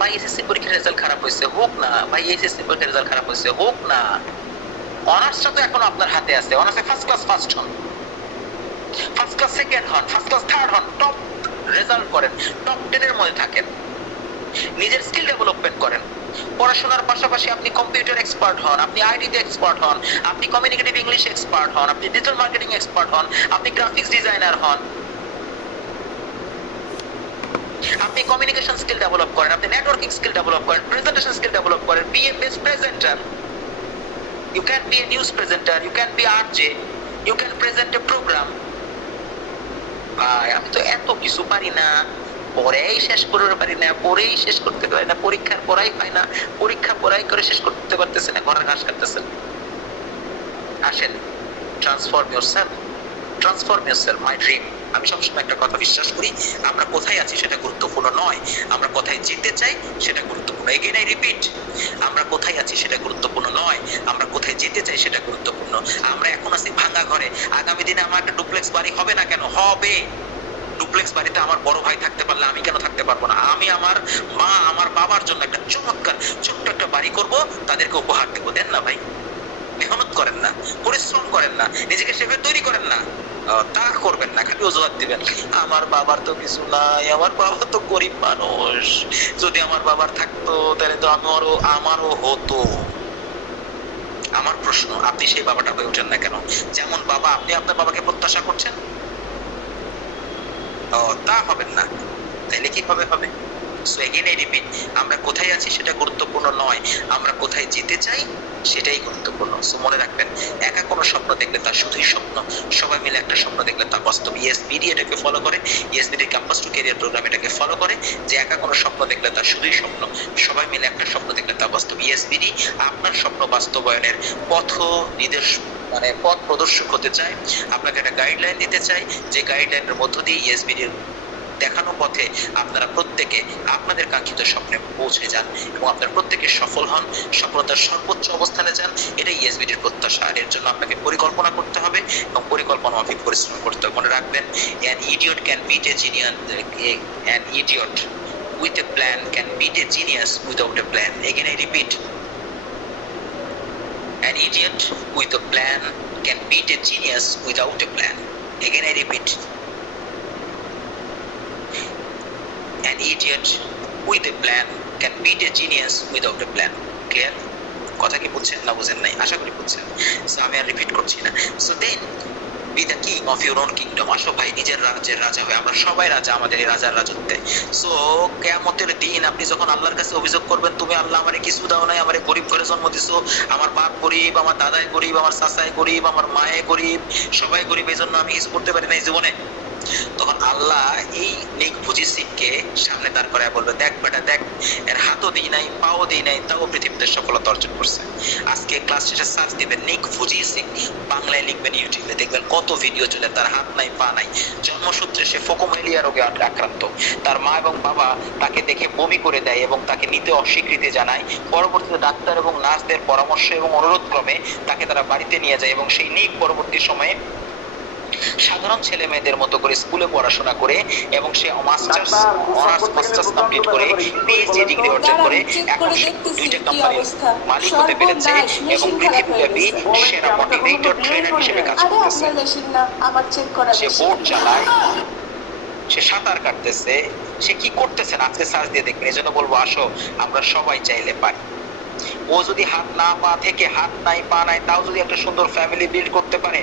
ভাই এসএসসি পরীক্ষার রেজাল্ট খারাপ হয়েছে, হোক না। ভাই এসএসসি পরীক্ষার রেজাল্ট খারাপ হয়েছে, হোক না। অনার্সটা তো এখন আপনার হাতে আছে। অনার্সে ফার্স্ট ক্লাস ফার্স্ট হন, ফার্স্ট ক্লাস সেকেন্ড হন, ফার্স্ট ক্লাস থার্ড হন, টপ রেজাল্ট করেন, টপ 10 এর মধ্যে থাকেন, নিজের স্কিল ডেভেলপমেন্ট করেন। পড়াশোনার পাশাপাশি আপনি কম্পিউটার এক্সপার্ট হন, আপনি আইটিতে এক্সপার্ট হন, আপনি কমিউনিকেটিভ ইংলিশ এক্সপার্ট হন, আপনি ডিজিটাল মার্কেটিং এক্সপার্ট হন, আপনি গ্রাফিক্স ডিজাইনার হন, আপনি কমিউনিকেশন স্কিল ডেভেলপ করেন, আপনি নেটওয়ার্কিং স্কিল ডেভেলপ করেন, প্রেজেন্টেশন স্কিল ডেভেলপ করেন, be a best presenter. You can be a news presenter, you can be RJ, you can present a program. ভাই আমি তো এত কিছু পারি না, পড়াই শেষ করতে পারি না, পড়েই শেষ করতে পারি না, পরীক্ষার পড়াই পাই না, পরীক্ষা পড়াই করে শেষ করতে পারতেছে না, ঘরের ঘাস কাটতেছেন। আসেন, transform yourself, transform yourself, my dream. আমি সবসময় একটা কথা বিশ্বাস করি, আমরা কোথায় আছি সেটা গুরুত্বপূর্ণ নয়, আমরা কোথায় যেতে চাই সেটা গুরুত্বপূর্ণ। এগেন আই রিপিট, আমরা কোথায় আছি সেটা গুরুত্বপূর্ণ নয়, আমরা কোথায় যেতে চাই সেটা গুরুত্বপূর্ণ। আমরা এখন আছি ভাঙা ঘরে, আগামী দিনে আমার একটা ডুপ্লেক্স বাড়ি হবে না কেন? হবে। ডুপ্লেক্স বাড়িতে আমার বড় ভাই থাকতে পারলে আমি কেন থাকতে পারবো না? আমি আমার মা, আমার বাবার জন্য একটা চমৎকার ছোট্ট একটা বাড়ি করব, তাদেরকে উপহার দেবো। দেন না ভাই, মেহনত করেন না, পরিশ্রম করেন না, নিজেকে সেভাবে তৈরি করেন না, তা করবেন না, খালি অজুহাত দিবেন। আমার বাবার তো কিছু নাই, আমার বাবা তো গরিব মানুষ, যদি আমার বাবার থাকতো তাহলে তো আমারও হতো। আমার প্রশ্ন, আপনি সেই বাবাটা হয়ে ওঠেন না কেন? যেমন বাবা আপনি আপনার বাবাকে প্রত্যাশা করছেন, তা হবেন না। তাইলে কিভাবে হবে? সো এগেইন আই রিপিট, আমরা কোথায় আছি সেটা গুরুত্বপূর্ণ নয়, আমরা কোথায় যেতে চাই সেটাই গুরুত্বপূর্ণ। সো মনে রাখবেন, একা কোনো স্বপ্ন দেখলে তার শুধুই স্বপ্ন, সবাই মিলে একটা স্বপ্ন দেখলে তার বাস্তব। ইএসবিডি এটাকে ফলো করে, ইএসবিডি ক্যাম্পাস টু ক্যারিয়ার প্রোগ্রাম এটাকে ফলো করে, যে একা কোনো স্বপ্ন দেখলে তার শুধুই স্বপ্ন, সবাই মিলে একটা স্বপ্ন দেখলে তার বাস্তব। ইএসবিডি আপনার স্বপ্ন বাস্তবায়নের পথ নির্দেশ পথ প্রদর্শক হতে চায়, আপনাকে একটা গাইডলাইন দিতে চাই, যে গাইডলাইনের মধ্য দিয়ে ইএসবিডির দেখানো পথে আপনারা প্রত্যেকে আপনাদের কাঙ্ক্ষিত স্বপ্নে পৌঁছে যান এবং আপনারা প্রত্যেকে সফল হন, সফলতার সর্বোচ্চ অবস্থানে যান। এটাই ইএসবিডির প্রত্যাশা। আর এর জন্য আপনাকে পরিকল্পনা করতে হবে এবং পরিকল্পনা মাফিক পরিশ্রম করতে হবে। মনে রাখবেন, an idiot can beat a genius, an idiot with a plan can beat a genius without a plan. Again I repeat, an idiot with a plan can beat a genius without a plan. Again I repeat, an idiot with a plan can beat a genius without a plan. Clear? কথা কি বুঝছেন না বুঝেন নাই? আশা করি বুঝছেন। So আমি আর repeat করছি না। So then be the king of your own kingdom. আসো ভাই নিজের রাজ্যের রাজা হয়ে, আমরা সবাই রাজা আমাদের এই রাজার রাজত্বে। সো কিয়ামতের দিন আপনি যখন আল্লাহর কাছে অভিযোগ করবেন, তুমি আল্লাহ আমারে কিছু দাও নাই, আমারে গরিব ঘরে জন্ম দিছো, আমার বাপ গরিব, আমার দাদাই গরিব, আমার চাচাই গরিব, আমার মায়ে গরিব, সবাই গরিব, এই জন্য আমি কিছু করতে পারি না এই জীবনে, তখন আল্লাহ এই নেক ফুজিসিককে সামনে দাঁড় করায় বলবে, দেখ বেটা দেখ, এর হাতও দিই নাই, পাও দিই নাই, তাও পৃথিবীতে সফলতা অর্জন করছে। আজকে ক্লাস শেষে সার্চ দিবেন নেক ফুজিসিক, বাংলায় লিখবেন, ইউটিউবে দেখবেন কত ভিডিও চলে। তার হাত নাই, পা নাই, জন্মসূত্রে সে ফোকোমেলিয়া রোগে আক্রান্ত। তার মা এবং বাবা তাকে দেখে বমি করে দেয় এবং তাকে নিতে অস্বীকৃতি জানায়। পরবর্তীতে ডাক্তার এবং নার্সদের পরামর্শ এবং অনুরোধ ক্রমে তাকে তারা বাড়িতে নিয়ে যায় এবং সেই নিক পরবর্তী সময়ে সাধারণ ছেলে মেয়েদের মতো করে স্কুলে পড়াশোনা করে এবং সে মাস্টার্স অনার্স মাস্টার্স কমপ্লিট করে পিএইচডি ডিগ্রি অর্জন করে এখন সে দুইটা কোম্পানির মালিক হতে পেরেছে এবং পৃথিবীব্যাপী সেরা মোটিভেটর ট্রেনার হিসেবে কাজ করতেছে। সে বোট চালায়, সে সাঁতার কাটতেছে, সে কি করতেছে না আজকে সার্চ দিয়ে দেখবেন। এই জন্য বলবো আসো আমরা সবাই চাইলে পারি। ও যদি হাত না পা থেকে, হাত নাই পা নাই, তাও যদি একটা সুন্দর ফ্যামিলি বিল্ড করতে পারে,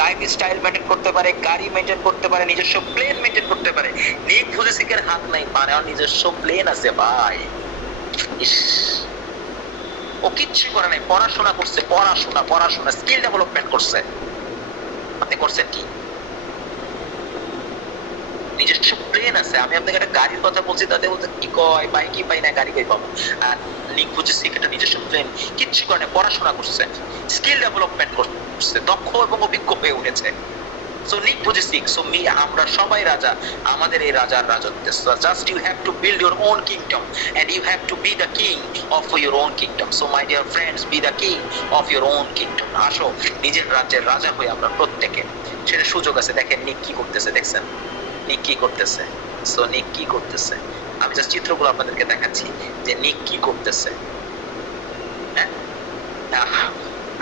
লাইফ স্টাইল মেনটেন করতে পারে, গাড়ি মেনটেন করতে পারে, নিজস্ব প্লেন মেনটেন করতে পারে। নিক ফুজিসিকের হাত নাই পা নাই, নিজস্ব প্লেন আছে ভাই। ইস, ও কিচ্ছু করে নাই, পড়াশোনা করছে, পড়াশোনা স্কিল ডেভেলপমেন্ট করছে। আপনি করছেন কি? নিজস্ব প্লেন আছে। আমি আপনাকে একটা গাড়ির কথা বলছি, তাতে বলতে কি কয় বাইকই পাই না, গাড়ি কই পাবো? আর নিক ফুজিসিক একটা নিজস্ব প্লেন, কিচ্ছু করে না, পড়াশোনা করছে, স্কিল ডেভেলপমেন্ট করছে, দক্ষ এবং অভিজ্ঞ হয়ে উঠেছে। সো নিক ফুজিসিক, সো মি, আমরা সবাই রাজা আমাদের এই রাজার রাজত্বে। So just you have to build your own kingdom and you have to be the king of your own kingdom. So my dear friends, be the king of your own kingdom. আসো নিজের রাজ্যের রাজা হয়ে আমরা প্রত্যেকে, সেটা সুযোগ আছে। দেখেন নিক কি করতেছে, দেখছেন নিক কি করতেছে? সো নিক কি করতেছে, আমি জাস্ট চিত্রগুলো আপনাদেরকে দেখাচ্ছি যে নিক কি করতেছে। হ্যাঁ,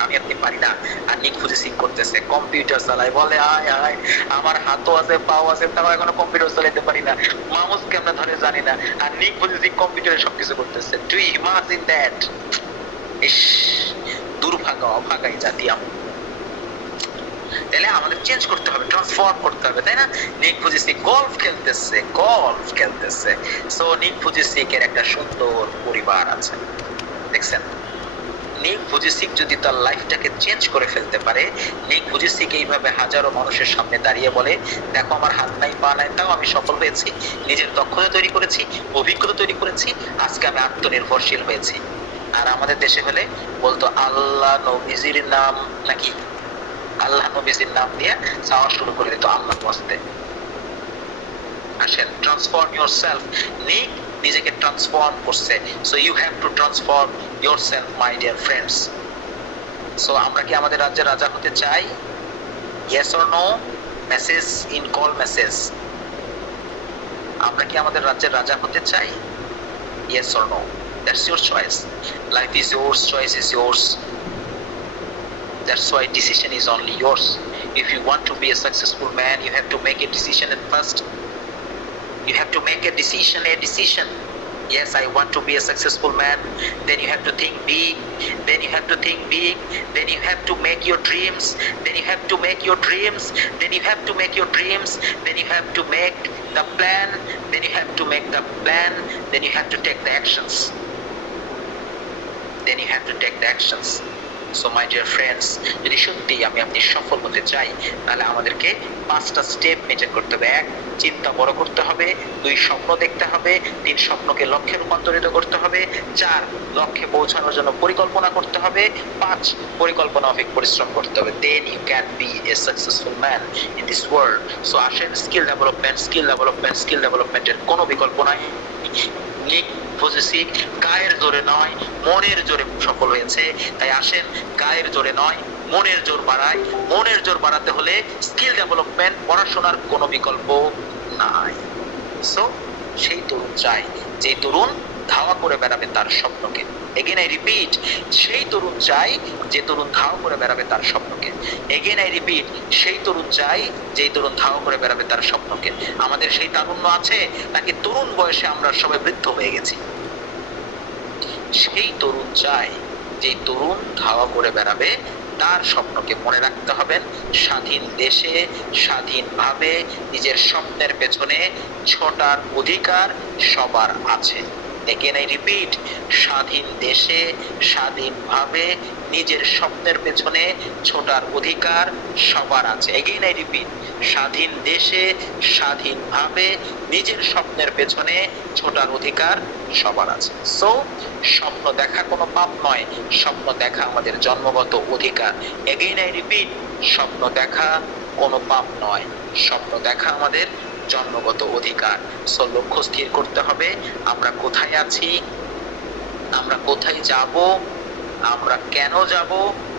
আমি আপনি পারি না, আর নিক ফুজিসিক করতেছে, কম্পিউটার চালায়, বলে আয় আয় আমার হাতও আছে, পাও আছে, তাও এখনো কম্পিউটার চালাতে পারি না, মাউস কেমনে ধরে জানি না, আর নিক ফুজিসিক কম্পিউটারে সবকিছু করতেছে। Do you imagine that? ইস, দুর্ভাগা অভাগাই জাতি আমরা। তাহলে আমাদের চেঞ্জ করতে হবে, ট্রান্সফর্ম করতে হবে, তাই না? নিক ফুজিসিক গলফ খেলতেছে। সো নিক ফুজিসিকের একটা সুন্দর পরিবার আছে, দেখছেন? নিক ফুজিসিক যদি তার লাইফটাকে চেঞ্জ করে ফেলতে পারে, নিক ফুজিসিক এইভাবে হাজারো মানুষের সামনে দাঁড়িয়ে বলে, দেখো আমার হাত নাই পা নাই, তাও আমি সফল হয়েছি, নিজের দক্ষতা তৈরি করেছি, অভিজ্ঞতা তৈরি করেছি, আজকে আমি আত্মনির্ভরশীল হয়েছি। আর আমাদের দেশে হলে বলতো আল্লাহ নবীজির নাম, নাকি আল্লাহ নবীজির নাম দিয়ে চাওয়া শুরু করে দিত আল্লাহ ওয়াস্তে। আসেন, ট্রান্সফর্ম ইয়োরসেলফ। নিক নিজেকে ট্রান্সফর্ম করছে। So you have to transform yourself my dear friends. So আমরা কি আমাদের রাজ্যের রাজা হতে চাই? Yes or no? Message in call message. আমরা কি আমাদের রাজ্যের রাজা হতে চাই? Yes or no? That's your choice. Life is yours, choice is yours. That's why decision is only yours. If you want to be a successful man, you have to make a decision at first. You have to make a decision. Yes, I want to be a successful man. Then you have to think big. Then you have to make your dreams. Then you have to make your dreams. Then you have to make the plan. Then you have to take the actions. So my dear friends, যদি সত্যি আমি আপনি সফল হতে চাই, তাহলে আমাদেরকে 5টা স্টেপ মেনটেন করতে হবে। 1, চিন্তা বড় করতে হবে। 2, স্বপ্ন দেখতে হবে। 3, স্বপ্নকে লক্ষ্যে রূপান্তরিত করতে হবে। 4, লক্ষ্যে পৌঁছানোর জন্য পরিকল্পনা করতে হবে। 5, পরিকল্পনা অধিক পরিশ্রম করতে হবে। Then you can be a successful man in this world. So আসেন, স্কিল ডেভেলপমেন্টের কোনো বিকল্প নাই। নিক ফুজিসিক গায়ের জোরে নয়, মনের জোরে সফল হয়েছে। তাই আসেন, গায়ের জোরে নয়, মনের জোর বাড়াই। মনের জোর বাড়াতে হলে স্কিল ডেভেলপমেন্ট, পড়াশোনার কোনো বিকল্প নাই। সো সেই তরুণ চাই, যে তরুণ ধাওয়া করে বেড়াবে তার স্বপ্নকে। এগেন আই রিপিট, সেই তরুণ চাই যে তরুণ ধাওয়া করে বেড়াবে তার স্বপ্নকে। এগেন আই রিপিট, সেই তরুণ চাই যে তরুণ ধাওয়া করে বেড়াবে তার স্বপ্নকে। আমাদের সেই তারুণ্য আছে, নাকি তরুণ বয়সে আমরা সবাই বৃদ্ধ হয়ে গেছি? সেই তরুণ চাই যে তরুণ ধাওয়া করে বেড়াবে তার স্বপ্নকে মনে রাখতে হবে। স্বাধীন দেশে স্বাধীনভাবে নিজের স্বপ্নের পেছনে ছোটার অধিকার সবার আছে। Again I repeat, স্বাধীন দেশে স্বাধীনভাবে নিজের স্বপ্নের পেছনে ছোটার অধিকার সবার আছে। Again I repeat, স্বাধীন দেশে স্বাধীনভাবে নিজের স্বপ্নের পেছনে ছোটার অধিকার সবার আছে। সো স্বপ্ন দেখা কোনো পাপ নয়, স্বপ্ন দেখা আমাদের জন্মগত অধিকার। Again I repeat, স্বপ্ন দেখা কোনো পাপ নয়, স্বপ্ন দেখা আমাদের জন্মগত অধিকার। সো লক্ষ্য স্থির করতে হবে, আমরা কোথায় আছি, আমরা কোথায় যাব, আমরা কেন যাব,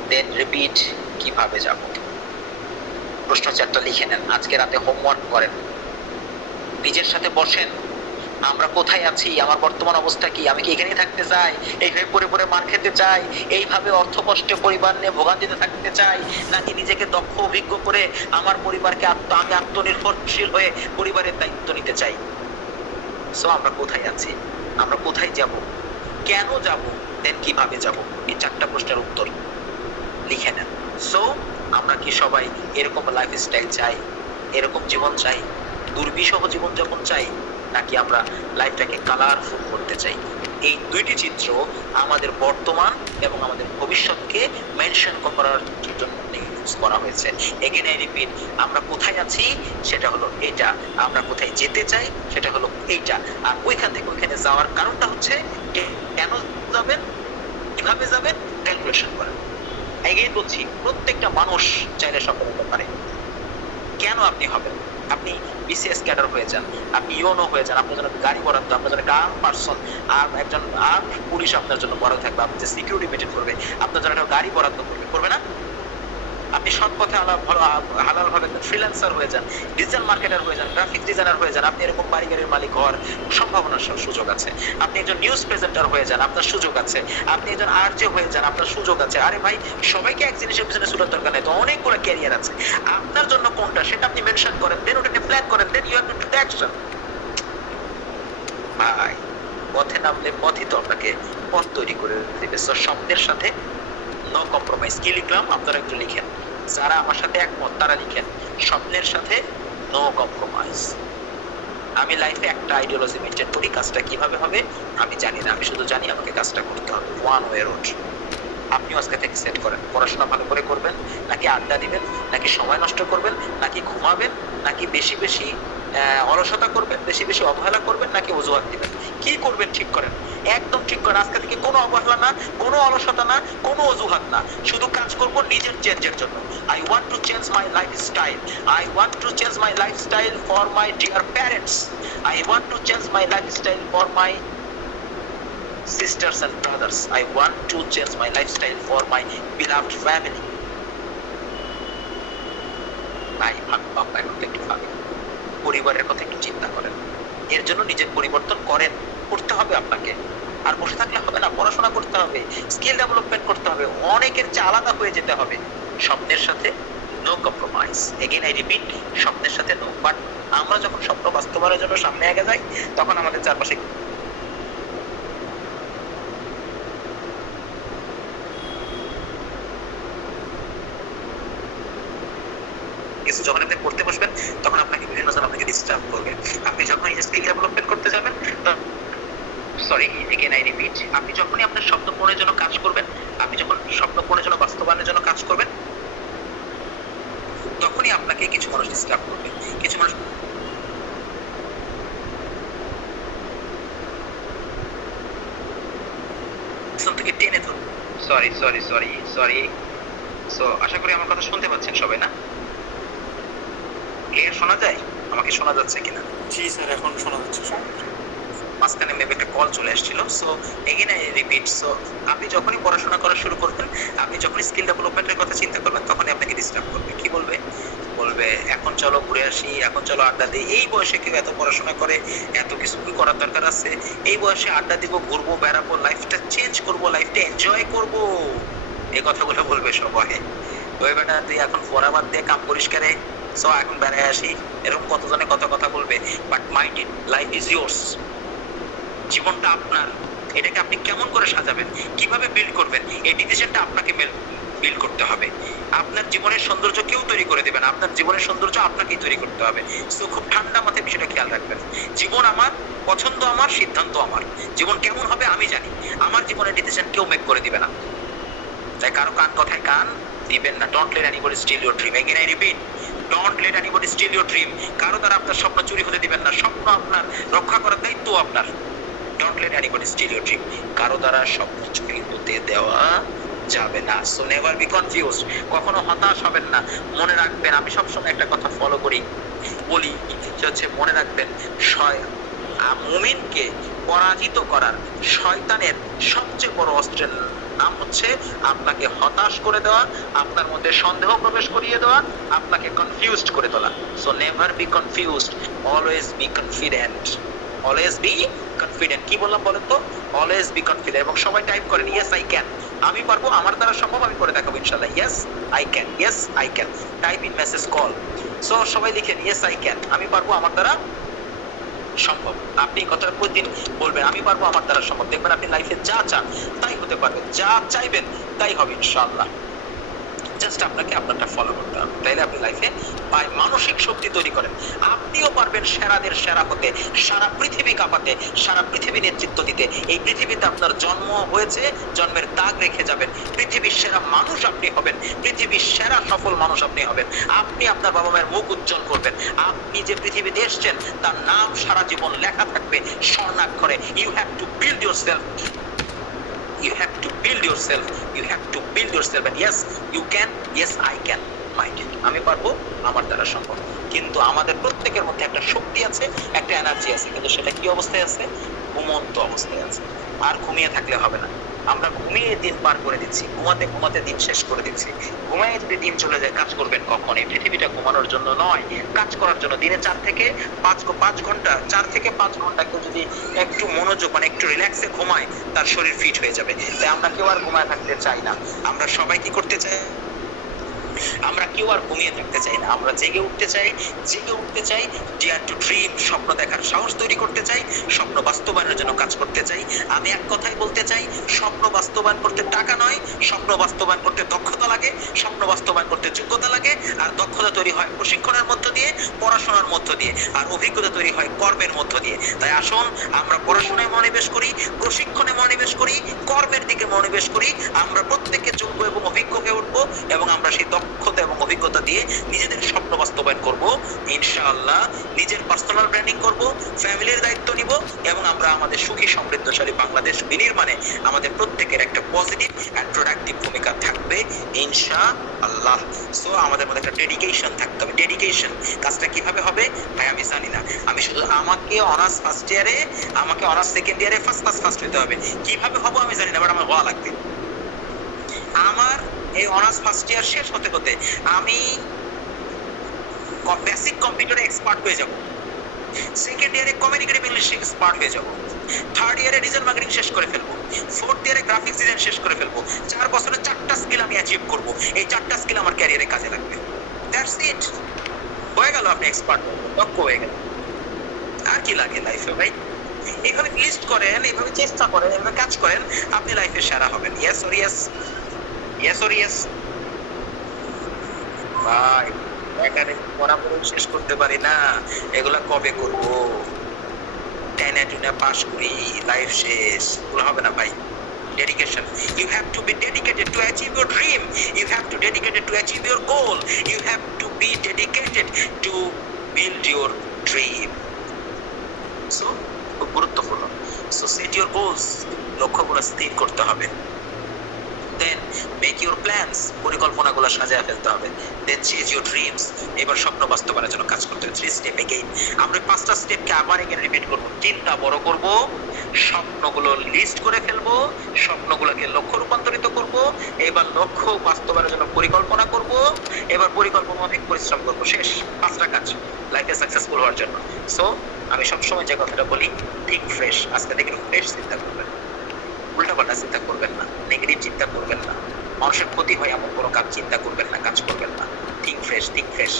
দেন রিপিট কিভাবে যাব। প্রশ্ন চারটা লিখে নেন, আজকে রাতে হোমওয়ার্ক করেন, নিজের সাথে বসেন, আমরা কোথায় আছি, আমার বর্তমান অবস্থা কি, আমি কি এখানেই থাকতে চাই, এইভাবে পরে পরে মার খেতে চাই, এইভাবে অর্থ কষ্টে পরিবার নিয়ে ভোগান্তিতে থাকতে চাই, নাকি নিজেকে দক্ষ অভিজ্ঞ করে আমার পরিবারকে আমি আত্মনির্ভরশীল হয়ে পরিবারের দায়িত্ব নিতে চাই। সো আমরা কোথায় আছি, আমরা কোথায় যাব, কেন যাব, দেন কিভাবে যাব, এই চারটা প্রশ্নের উত্তর লিখে নেন। সো আমরা কি সবাই এরকম লাইফস্টাইল চাই, এরকম জীবন চাই, দুর্বিষহ জীবনযাপন চাই, নাকি আমরা লাইফটাকে কালারফুল করতে চাই? এই দুইটি চিত্র আমাদের বর্তমান এবং আমাদের ভবিষ্যৎকে মেনশন করার জন্য ইউজ করা হয়েছে। এগেইন আই রিপিট, আমরা কোথায় আছি সেটা হলো এটা, আমরা কোথায় যেতে চাই সেটা হলো এইটা, আর ওইখান থেকে ওইখানে যাওয়ার কারণটা হচ্ছে কেন যাবেন, কিভাবে যাবেন, ক্যালকুলেশন করেন। এগেইন বলছি, প্রত্যেকটা মানুষ চাইলে সফল হতে পারে। কেন আপনি হবেন? আপনি বিসিএস ক্যাডার হয়ে যান, আপনি ইউনো হয়ে যান, আপনার জন্য গাড়ি বরাদ্দ, আপনার জন্য আর্ম পার্সন আর একজন আর্ম পুলিশ আপনার জন্য বরাদ্দ থাকবে, আপনার যে সিকিউরিটি মেনটেন করবে, আপনার জন্য একটা গাড়ি বরাদ্দ করবে না? আপনি সৎ পথে হালাল ভাবে ফ্রিল্যান্সার হয়ে যান, ডিজিটাল মার্কেটার হয়ে যান, গ্রাফিক ডিজাইনার হয়ে যান, আপনি এরকম বাড়ি গাড়ির মালিক হওয়ার সম্ভাবনার সুযোগ আছে। আপনি একজন নিউজ প্রেজেন্টার হয়ে যান, আপনার সুযোগ আছে। আপনি একজন আরজে হয়ে যান, আপনার সুযোগ আছে। আরে ভাই, সবাইকে এক জিনিসের পিছনে ছুটার দরকার নেই, তো অনেকগুলো ক্যারিয়ার আছে। আপনার জন্য কোনটা সেটা আপনি মেনশন করেন, দেন ওটাকে প্ল্যান করেন, then you have to take action. ভাই, পথে নামলে পথই তো আপনাকে পথ তৈরি করে দেবে। সো স্বপ্নের সাথে নো কম্প্রোমাইজ। কি লিখলাম আপনারা একটু লিখেন, যারা আমার সাথে একমত তারা লিখেন, স্বপ্নের সাথে নো কম্প্রোমাইজ। আমি লাইফে একটা আইডিওলজি মেনটেন করি, কাজটা কিভাবে হবে আমি জানি না, আমি শুধু জানি আমাকে কাজটা করতে হবে, ওয়ান ওয়ে রোড। আপনিও আজকে থেকে সেট করেন, পড়াশোনা ভালো করে করবেন, নাকি আড্ডা দিবেন, নাকি সময় নষ্ট করবেন, নাকি ঘুমাবেন, নাকি বেশি বেশি অলসতা করবেন, বেশি বেশি অবহেলা করবেন, নাকি অজুহাত দিবেন, কি করবেন ঠিক করেন, একদম ঠিক করেন। আজকে থেকে কোনো অবহেলা না, কোনো অলসতা না, কোনো অজুহাত না, শুধু কাজ করব নিজের চেঞ্জের জন্য। I want to change my lifestyle, I want to change my lifestyle for my dear parents, I want to change my lifestyle for my sisters and brothers, I want to change my lifestyle for my beloved family. ভাই, বাবা এখন একটু ভাবেন, পরিবারের কথা একটু চিন্তা করেন, এর জন্য নিজের পরিবর্তন করেন, করতে হবে আপনাকে। আর বসে থাকলে হবে না, পড়াশোনা করতে হবে, স্কিল ডেভেলপমেন্ট করতে হবে, অনেকের চেয়ে আলাদা হয়ে যেতে হবে। স্বপ্নের সাথে no compromise. Again I repeat, স্বপ্নের সাথে নো। বাট আমরা যখন স্বপ্ন বাস্তবায়নের জন্য সামনে এগিয়ে যাই, তখন আমাদের চারপাশে কিছু, যখন আপনি পড়তে বসবেন তখন আপনাকে বিভিন্ন জন আপনাকে ডিস্টার্ব করবে। আপনি যখন এই স্কিল ডেভেলপমেন্ট করতে যাবেন, এগেইন আই রিপিট, আপনি যখনই আপনার স্বপ্ন পূরণের জন্য কাজ করবেন, আপনি যখন স্বপ্ন পূরণের জন্য বাস্তবায়নের জন্য কাজ করবেন, তখনই আপনাকে কিছু মানুষ ডিস্টার্ব করবে, কিছু মানুষ থেকে টেনে ধরবে। সরি। সো আশা করি আমার কথা শুনতে পাচ্ছেন সবাই, না? ক্লিয়ার শোনা যায়? আমাকে শোনা যাচ্ছে কিনা? জি স্যার, এখন শোনা যাচ্ছে। মাঝখানে মেবি একটা কল চলে আসছিল। So again I repeat, so আপনি যখনই পড়াশোনা করা শুরু করবেন, আপনি যখনই স্কিল ডেভেলপমেন্টের কথা চিন্তা করবেন, তখনই আপনাকে ডিস্টার্ব করবে। কি বলবে? বলবে এখন চলো ঘুরে আসি, এখন চলো আড্ডা দিই। এই বয়সে কেউ এত পড়াশোনা করে, এত কিছু কি করার দরকার আছে? এই বয়সে আড্ডা দিব, ঘুরবো, বেড়াবো, লাইফটা চেঞ্জ করবো, লাইফটা এনজয় করবো, এই কথাগুলো বলবে সবাই। ওই বেটা তুই এখন পড়া বাদ দিয়ে কাম পরিষ্কারে, সো এখন বেড়ায় আসি, এরকম কতজনে কত কথা বলবে। But mind it, life is yours, জীবনটা আপনার। এটাকে আপনি কেমন করে সাজাবেন, কিভাবে বিল্ড করবেন, এই ডিসিশনটা আপনাকে বিল্ড করতে হবে। আপনার জীবনের সৌন্দর্য কেউ তৈরি করে দেবে না, আপনার জীবনের সৌন্দর্য আপনাকেই তৈরি করতে হবে। সো খুব ঠান্ডা মাথায় বিষয়টা খেয়াল রাখবেন। জীবন আমার, পছন্দ আমার, সিদ্ধান্ত আমার। জীবন কেমন হবে আমি জানি, আমার জীবনের ডিসিশন কেউ মেক করে দিবে না। তাই কারো কান কথায় কান দিবেন না। Don't let anybody steal your dream. Again I repeat, don't let anybody steal your dream. কারো দ্বারা আপনার স্বপ্ন চুরি হতে দিবেন না। স্বপ্ন আপনার, রক্ষা করার দায়িত্ব আপনার। Don't let anybody steal your dream. কারো দ্বারা স্বপ্ন চুরি হতে দেওয়া যাবে না। So never be confused. কখনো হতাশ হবেন না। মনে রাখবেন, আমি সবসময় একটা কথা ফলো করি, বলি, সেটা হচ্ছে মনে রাখবেন, মুমিনকে পরাজিত করার শয়তানের সবচেয়ে বড় অস্ত্রের নাম হচ্ছে আপনাকে হতাশ করে দেওয়া, আপনার মধ্যে সন্দেহ প্রবেশ করিয়ে দেওয়া, আপনাকে কনফিউজড করে তোলা। So never be confused, always be confident. Always be confident. কি বললাম বলেন তো? Always be confident. এবং সবাই টাইপ করেন, ইয়েস আই ক্যান। আমি পারবো, আমার দ্বারা সম্ভব, আমি করে দেখাবো ইনশাআল্লাহ। Yes I can, yes I can. Type in message call. So সবাই লিখেন, ইয়েস আই ক্যান। আমি পারবো, আমার দ্বারা সম্ভব। আপনি কথাটা প্রতিদিন বলবেন, আমি পারবো, আমার দ্বারা সম্ভব। দেখবেন আপনি লাইফে যা চান তাই হতে পারবে, যা চাইবেন তাই হবে ইনশাআল্লাহ। জাস্ট আপনাকে আপনারটা ফলো করতে হবে, তাইলে আপনি লাইফে মানসিক শক্তি তৈরি করেন। আপনিও পারবেন সেরাদের সেরা হতে, সারা পৃথিবী কাঁপাতে, সারা পৃথিবী নেতৃত্ব দিতে। এই পৃথিবীতে আপনার জন্ম হয়েছে, জন্মের দাগ রেখে যাবেন। পৃথিবীর সেরা মানুষ আপনি হবেন, পৃথিবীর সেরা সফল মানুষ আপনি হবেন। আপনি আপনার বাবা মায়ের মুখ উজ্জ্বল করবেন। আপনি যে পৃথিবীতে এসেছেন তার নাম সারা জীবন লেখা থাকবে স্বর্ণাক্ষরে। You have to build yourself. You have to build yourself. You have to build yourself. And yes, you can. Yes, I can. Mind it. আমি পারবো, আমার দ্বারা সম্ভব। কিন্তু আমাদের প্রত্যেকের মধ্যে একটা শক্তি আছে, একটা এনার্জি আছে, কিন্তু সেটা কি অবস্থায় আছে? ঘুমন্ত অবস্থায় আছে। আর ঘুমিয়ে থাকলে হবে না। আমরা ঘুমিয়ে দিন পার করে দিচ্ছি, ঘুমাতে ঘুমাতে দিন শেষ করে দিচ্ছি। ঘুমিয়ে যদি দিন চলে যায়, কাজ করবেন কখন? এই পৃথিবীটা ঘুমানোর জন্য নয়, কাজ করার জন্য। দিনে 4 থেকে 5 ঘন্টা, 4 থেকে 5 ঘন্টা কেউ যদি একটু মনোযোগ মানে একটু রিল্যাক্সে ঘুমায়, তার শরীর ফিট হয়ে যাবে। তাই আমরা কেউ আর ঘুমায় থাকতে চাই না। আমরা সবাই কি করতে চাই? আমরা কেউ আর ঘুমিয়ে থাকতে চাই না। আমরা জেগে উঠতে চাই, জেগে উঠতে চাই, ডিয়ার টু ড্রিম, স্বপ্ন দেখার সাহস তৈরি করতে চাই, স্বপ্ন বাস্তবায়নের জন্য কাজ করতে চাই। আমি এক কথাই বলতে চাই, স্বপ্ন বাস্তবায়ন করতে টাকা নয়, স্বপ্ন বাস্তবায়ন করতে দক্ষতা লাগে, স্বপ্ন বাস্তবায়ন করতে যোগ্যতা লাগে। আর দক্ষতা তৈরি হয় প্রশিক্ষণের মধ্য দিয়ে, পড়াশোনার মধ্য দিয়ে, আর অভিজ্ঞতা তৈরি হয় কর্মের মধ্য দিয়ে। তাই আসুন আমরা পড়াশোনায় মনোনিবেশ করি, প্রশিক্ষণে মনোনিবেশ করি, কর্মের দিকে মনোনিবেশ করি। আমরা প্রত্যেকে যোগ্য এবং অভিজ্ঞ হয়ে উঠবো, এবং আমরা সেই দক্ষতা এবং অভিজ্ঞতা দিয়ে নিজেদের স্বপ্ন বাস্তবায়ন করব ইনশাআল্লাহ। নিজের পার্সোনাল ব্র্যান্ডিং করব, ফ্যামিলির দায়িত্ব নিব, এবং আমরা আমাদের সুখী সমৃদ্ধশালী বাংলাদেশ বিনির্মাণে আমাদের প্রত্যেকের একটা পজিটিভ অ্যান্ড প্রোডাক্টিভ ভূমিকা থাকবে ইনশাআল্লাহ। সো আমাদের মধ্যে একটা ডেডিকেশন থাকতে হবে। ডেডিকেশন কাজটা কিভাবে হবে ভাই আমি জানি না। আমি শুধু আমাকে অনার্স ফার্স্ট ইয়ারে, আমাকে অনার্স সেকেন্ড ইয়ারে ফার্স্ট হতে হবে। কিভাবে হবো আমি জানি না, বাট আমার হওয়া লাগবে। আমার এই অনার্স ফার্স্ট ইয়ার শেষ হতে হতে আমি বেসিক কম্পিউটারে এক্সপার্ট হয়ে যাব। সেকেন্ড ইয়ারে কমিউনিকেটিভ ইংলিশ এক্সপার্ট হয়ে যাব। থার্ড ইয়ারে ডিজিটাল মার্কেটিং শেষ করে ফেলবো। ফোর্থ ইয়ারে গ্রাফিক্স ডিজাইন শেষ করে ফেলবো। 4 বছরে 4টা স্কিল আমি অ্যাচিভ করব। এই 4টা স্কিল আমার ক্যারিয়ারে কাজে লাগবে। That's it. হয়ে গেল, আপনি এক্সপার্ট, দক্ষ হয়ে গেল। আর কি লাগে লাইফে ভাই? এইভাবে লিস্ট করেন, এইভাবে চেষ্টা করেন, এইভাবে কাজ করেন, আপনি লাইফে সেরা হবেন। Yes or yes? Yes or yes? ভাই এখানে পড়াপড়ি শেষ করতে পারি না, এগুলা কবে করব? টেনে টুনে পাস করি, লাইফ শেষ, এগুলো হবে না ভাই। Dedication. You have to be dedicated to achieve your dream. You have to be dedicated to achieve your goal. You have to be dedicated to build your dream. So, খুব গুরুত্বপূর্ণ। So set your goals. লক্ষ্যগুলো স্থির করতে হবে। Then make your plans. পরিকল্পনাগুলো সাজিয়ে ফেলতে হবে। Then chase your dreams. এবার স্বপ্ন বাস্তবায়নের জন্য কাজ করতে হবে। 3 স্টেপ again. আমরা 5টা স্টেপকে আবার এগেন রিপিট করব। চিন্তা বড় করব, স্বপ্নগুলো লিস্ট করে ফেলবো, স্বপ্নগুলোকে লক্ষ্য রূপান্তরিত করব, এবার লক্ষ্য বাস্তবায়নের জন্য পরিকল্পনা করব, এবার পরিকল্পনা মাফিক পরিশ্রম করব। শেষ 5টা কাজ লাইফে সাকসেসফুল হওয়ার জন্য। সো আমি সবসময় যে কথাটা বলি, থিঙ্ক ফ্রেশ। আজকে থেকে ফ্রেশ চিন্তা করবেন, উল্টাপাল্টা চিন্তা করবেন না, নেগেটিভ চিন্তা করবেন না, মানুষের ক্ষতি হয় এমন কোনো কাজ চিন্তা করবেন না, কাজ করবেন না। Think fresh, think fresh.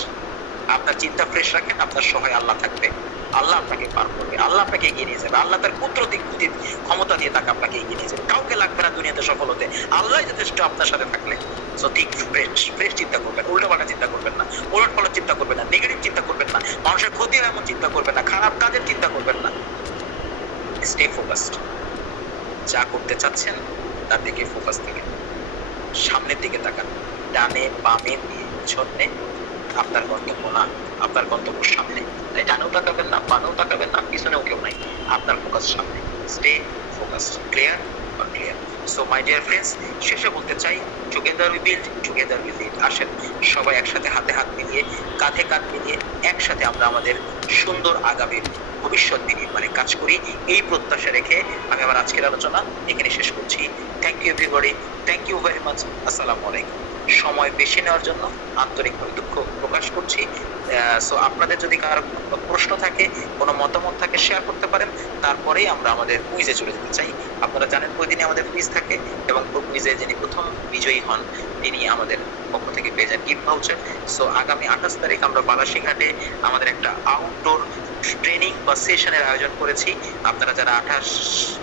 আপনার চিন্তা ফ্রেশ রাখেন, আপনার সহায় আল্লাহ থাকবে, আল্লাহ আপনাকে পার করবে, আল্লাহ আপনাকে এগিয়ে নিয়ে যাবে, আল্লাহ তার কুদরতি ক্ষমতা দিয়ে তাকে আপনাকে এগিয়ে নিয়ে যাবে। কাউকে লাগবে না দুনিয়াতে সফল হতে, আল্লাহ যথেষ্ট আপনার সাথে থাকলে। সো ঠিক ফ্রেশ চিন্তা করবেন, উল্টোপাল্টা চিন্তা করবেন না, উলটপালট চিন্তা করবেন না, নেগেটিভ চিন্তা করবেন না, মানুষের ক্ষতি হয় এমন চিন্তা করবেন না, খারাপ কাজের চিন্তা করবেন না। Stay focused. যা করতে চাচ্ছেন তার দিকে ফোকাস থেকে সামনের দিকে তাকান, ডানে বামে পিছনে আপনার গন্তব্য না, আপনার গন্তব্য সামনে। তাই ডানেও তাকাবেন না, বামেও তাকাবেন না, পিছনেও কেউ নাই, আপনার ফোকাস সামনে। Stay focus. Clear? Clear. So my dear friends, শেষে বলতে চাই, together we build, together we lead. আসেন সবাই একসাথে হাতে হাত মিলিয়ে, কাঁধে কাঁধ মিলিয়ে একসাথে আমরা আমাদের সুন্দর আগামীর ভবিষ্যৎ নির্মাণে কাজ করি, এই প্রত্যাশা রেখে আমি আমার আজকের আলোচনা এখানে শেষ করছি। Thank you everybody, thank you very much. আসসালামু আলাইকুম। সময় বেশি নেওয়ার জন্য আন্তরিকভাবে দুঃখ প্রকাশ করছি। সো আপনাদের যদি কারো কোনো প্রশ্ন থাকে, কোনো মতামত থাকে, শেয়ার করতে পারেন। তারপরেই আমরা আমাদের কুইজে চলে যেতে চাই। আপনারা জানেন প্রতিদিনই আমাদের কুইজ থাকে, এবং কুইজে যিনি প্রথম বিজয়ী হন তিনি আমাদের পক্ষ থেকে পেয়ে যান গিফট ভাউচার। সো আগামী 28 তারিখ আমরা বালাসীঘাটে আমাদের একটা আউটডোর ট্রেনিং বা সেশনের আয়োজন করেছি। আপনারা যারা 28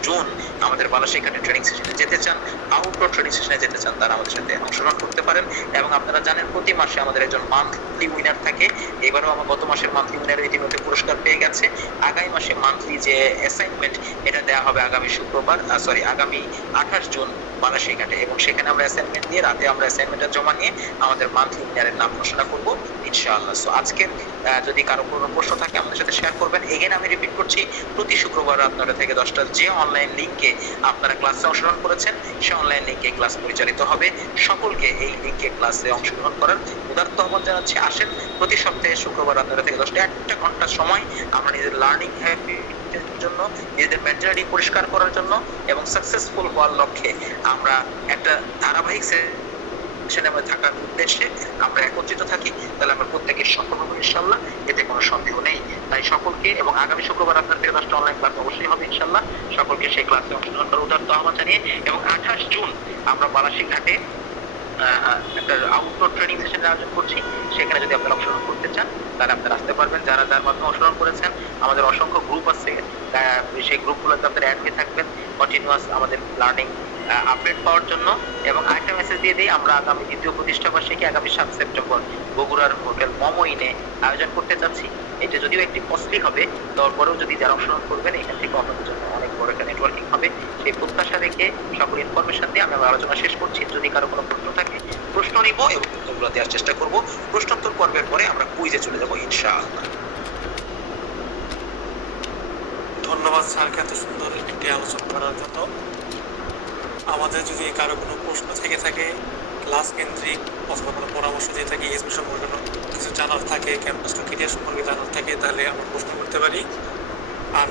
জুন আমাদের বালাসীঘাটে ট্রেনিং সেশনে যেতে চান, আউটডোর ট্রেনিং সেশনে যেতে চান, তারা আমাদের সাথে অংশগ্রহণ করতে পারেন। এবং আপনারা জানেন প্রতি মাসে আমাদের একজন মান্থলি উইনার থাকে। এবারও আমার গত মাসের মান্থলি উইনার ইতিমধ্যে পুরস্কার পেয়ে গেছে। আগামী মাসে মান্থলি যে অ্যাসাইনমেন্ট, এটা দেওয়া হবে আগামী আগামী 28 জুন বালাসীঘাটে, এবং সেখানে আমরা অ্যাসাইনমেন্ট দিয়ে রাতে আমরা অ্যাসাইনমেন্টটা জমা নিয়ে আমাদের মান্থলি উইনারের নাম ঘোষণা করব ইনশাআল্লাহ। সো আজকের যদি কারো কোনো প্রশ্ন থাকে আমাদের সাথে শেয়ার করবেন। এগেন আমি রিপিট করছি, প্রতি শুক্রবার রাত 9টা থেকে 10টা যে অনলাইন লিংকে আপনারা ক্লাসে অংশগ্রহণ করেছেন, সে অনলাইন লিংকে ক্লাস পরিচালিত হবে। সকলকে এই লিংকে ক্লাসে অংশগ্রহণ করার উদারত আহ্বান জানাচ্ছি। আসেন প্রতি সপ্তাহে শুক্রবার রাত 9টা থেকে 10টা 1 ঘন্টা সময় আমরা নিজেদের লার্নিং হ্যাবিটের জন্য, নিজেদের মেন্টালিটি পরিষ্কার করার জন্য এবং সাকসেসফুল হওয়ার লক্ষ্যে আমরা একটা ধারাবাহিক সেশনে থাকার উদ্দেশ্যে আমরা একত্রিত থাকি। তাহলে আমরা প্রত্যেকে সফল হবো ইনশাআল্লাহ, এতে কোনো সন্দেহ নেই। তাই সকলকে, এবং আগামী শুক্রবার আপনার থেকে 10টা অনলাইন ক্লাস অবশ্যই হবে ইনশাআল্লাহ, সকলকে সেই ক্লাসে অংশগ্রহণ করার উদারত আহ্বান জানিয়ে, এবং 28 জুন আমরা বালাসীঘাটে একটা আউটডোর ট্রেনিং সেশনের আয়োজন করছি। সেখানে যদি আপনারা অংশগ্রহণ করতে চান তাহলে আপনারা আসতে পারবেন। যারা যার মাধ্যমে অংশগ্রহণ করেছেন, আমাদের অসংখ্য গ্রুপ আছে, সেই গ্রুপগুলোতে আপনারা অ্যাড হয়ে থাকবেন কন্টিনিউয়াস আমাদের লার্নিং আপডেট পাওয়ার জন্য। এবং আরেকটা মেসেজ দিয়ে দিই, আমরা আগামী দ্বিতীয় প্রতিষ্ঠা বার্ষিকী আগামী 7 সেপ্টেম্বর বগুড়ার হোটেল মমইনে আয়োজন করতে যাচ্ছি। এটা যদিও একটি কস্টলি হবে, তারপরেও যদি যারা অংশগ্রহণ করবেন এখান থেকে আপনাদের জন্য অনেক বড় একটা নেটওয়ার্কিং হবে। সেই প্রত্যাশা রেখে সকল ইনফরমেশন দিয়ে আমি আমার আলোচনা শেষ করছি। যদি কারো কোনো প্রশ্ন থাকে প্রশ্ন নিব এবং উত্তরগুলো দেওয়ার চেষ্টা করব। প্রশ্নোত্তর পর্বের পরে আমরা কুইজে চলে যাব ইনশাআল্লাহ। ধন্যবাদ স্যারকে এত সুন্দর একটি আলোচনা করার জন্য। আমাদের যদি কারো কোনো প্রশ্ন থেকে থাকে ক্লাস কেন্দ্রিক, অথবা কোনো পরামর্শ দিয়ে থাকে, এসবি সম্পর্কে কিছু জানার থাকে, ক্যাম্পাস টু ক্যারিয়ার সম্পর্কে জানার থাকে, তাহলে আমরা প্রশ্ন করতে পারি। আর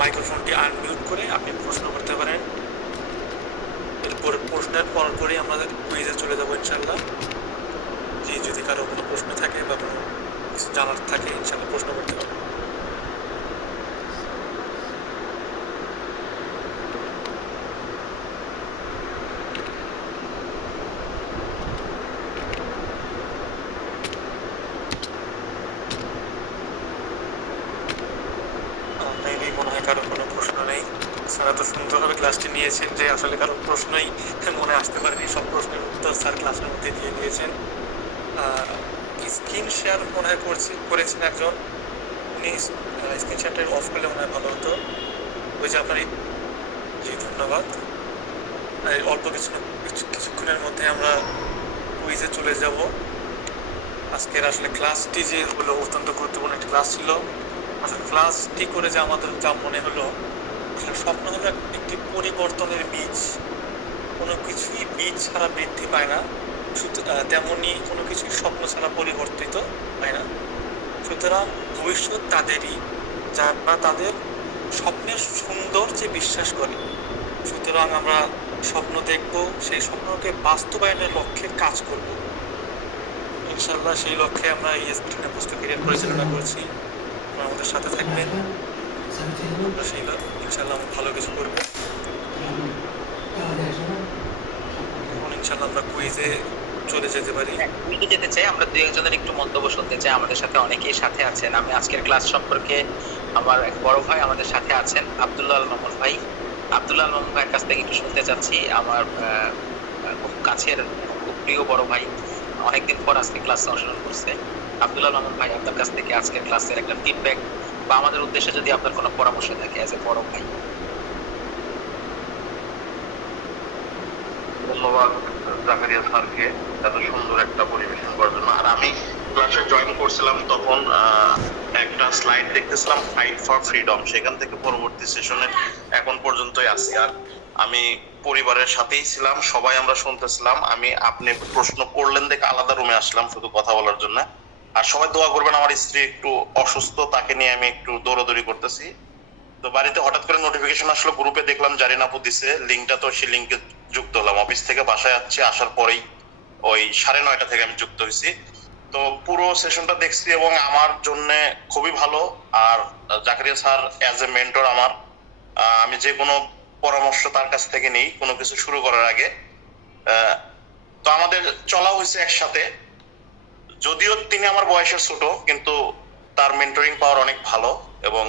মাইক্রোফোনটি আনমিউট করে আপনি প্রশ্ন করতে পারেন। এরপর প্রশ্নের পরপরই আমাদের কুইজে চলে যাবো ইনশাল্লাহ। যদি কারো কোনো প্রশ্ন থাকে বা কোনো কিছু জানার থাকে ইনশাল্লাহ প্রশ্ন করতে পারেন। মনে হয় কারো কোনো প্রশ্ন নেই। স্যার এত সুন্দরভাবে ক্লাসটি নিয়েছেন যে আসলে কারো প্রশ্নই মনে আসতে পারেনি। সব প্রশ্নের উত্তর স্যার ক্লাসের মধ্যে দিয়ে দিয়েছেন। স্ক্রিন শেয়ার মনে হয় করেছেন একজন, উনি স্ক্রিন শেয়ারটা অফ করলে মনে হয় ভালো হতো। ওই যে আপনার, জি ধন্যবাদ। অল্প কিছুক্ষণের মধ্যে আমরা কুইজে চলে যাব। আজকের আসলে ক্লাসটি যে হলো অত্যন্ত গুরুত্বপূর্ণ একটি ক্লাস ছিল। আসলে ক্লাসটি করে যে আমাদের যা মনে হলো, আসলে স্বপ্ন হলো একটি পরিবর্তনের বীজ। কোনো কিছুই বীজ ছাড়া বৃদ্ধি পায় না, তেমনই কোনো কিছুই স্বপ্ন ছাড়া পরিবর্তিত হয় না। সুতরাং ভবিষ্যৎ তাদেরই যারা তাদের স্বপ্নের সৌন্দর্যে বিশ্বাস করে। সুতরাং আমরা স্বপ্ন দেখব, সেই স্বপ্নকে বাস্তবায়নের লক্ষ্যে কাজ করব ইনশাল্লাহ। সেই লক্ষ্যে আমরা ESP ক্যাম্পাস টু ক্যারিয়ার পরিচালনা করছি। আমাদের সাথে থাকবেন, আমরা সেই ইনশাল্লাহ ভালো কিছু করবো। এখন ইনশাল্লাহ আমরা কুইজে চলে যেতে পারি। উইকে যেতে চাই, আমরা দুই একজনের একটু মন্তব্য শুনতে চাই। আমাদের সাথে অনেকেই সাথে আছেন। আমি আজকের ক্লাস সম্পর্কে আমার এক বড় ভাই আমাদের সাথে আছেন, আব্দুল্লাহ আল মামুন ভাই। আব্দুল্লাহ আল মামুন ভাইয়ের কাছ থেকে একটু শুনতে চাচ্ছি। আমার খুব কাছের, খুব প্রিয় বড় ভাই, অনেকদিন পর আজকে ক্লাসে অংশগ্রহণ করছে। আব্দুল্লাহ আল মামুন ভাই, আপনার কাছ থেকে আজকের ক্লাসের একটা ফিডব্যাক বা আমাদের উদ্দেশ্যে যদি আপনার কোনো পরামর্শ থাকে অ্যাজ এ বড় ভাই। ধন্যবাদ জাকারিয়া স্যারকে এত সুন্দর একটা পরিবেশন করার জন্য। আর আমি ক্লাসে জয়েন করছিলাম তখন একটা স্লাইড দেখতেছিলাম, ফাইট ফর ফ্রিডম, সেখান থেকে পরবর্তী সেশনে এখন পর্যন্তই আছি। আর আমি পরিবারের সাথেই ছিলাম, সবাই আমরা শুনতেছিলাম। আপনি প্রশ্ন করলেন দেখে আলাদা রুমে আসলাম শুধু কথা বলার জন্য। আর সবাই দোয়া করবেন, আমার স্ত্রী একটু অসুস্থ, তাকে নিয়ে আমি একটু দৌড়াদৌড়ি করতেছি। তো বাড়িতে হঠাৎ করে নোটিফিকেশন আসলো, গ্রুপে দেখলাম জারিন আপু দিছে লিঙ্কটা, তো সেই লিঙ্কে যুক্ত হলাম। অফিস থেকে বাসায় যাচ্ছি, আসার পরেই ওই 9:30 থেকে আমি যুক্ত হয়েছি। তো পুরো সেশনটা দেখছি এবং আমার জন্য খুবই ভালো। আর Zakaria sir as a mentor আমার, আমি যে কোনো পরামর্শ তার কাছ থেকে নিই কোনো কিছু শুরু করার আগে। তো আমাদের চলা হয়েছে একসাথে, যদিও তিনি আমার বয়সের ছোট, কিন্তু তার মেন্টরিং পাওয়ার অনেক ভালো এবং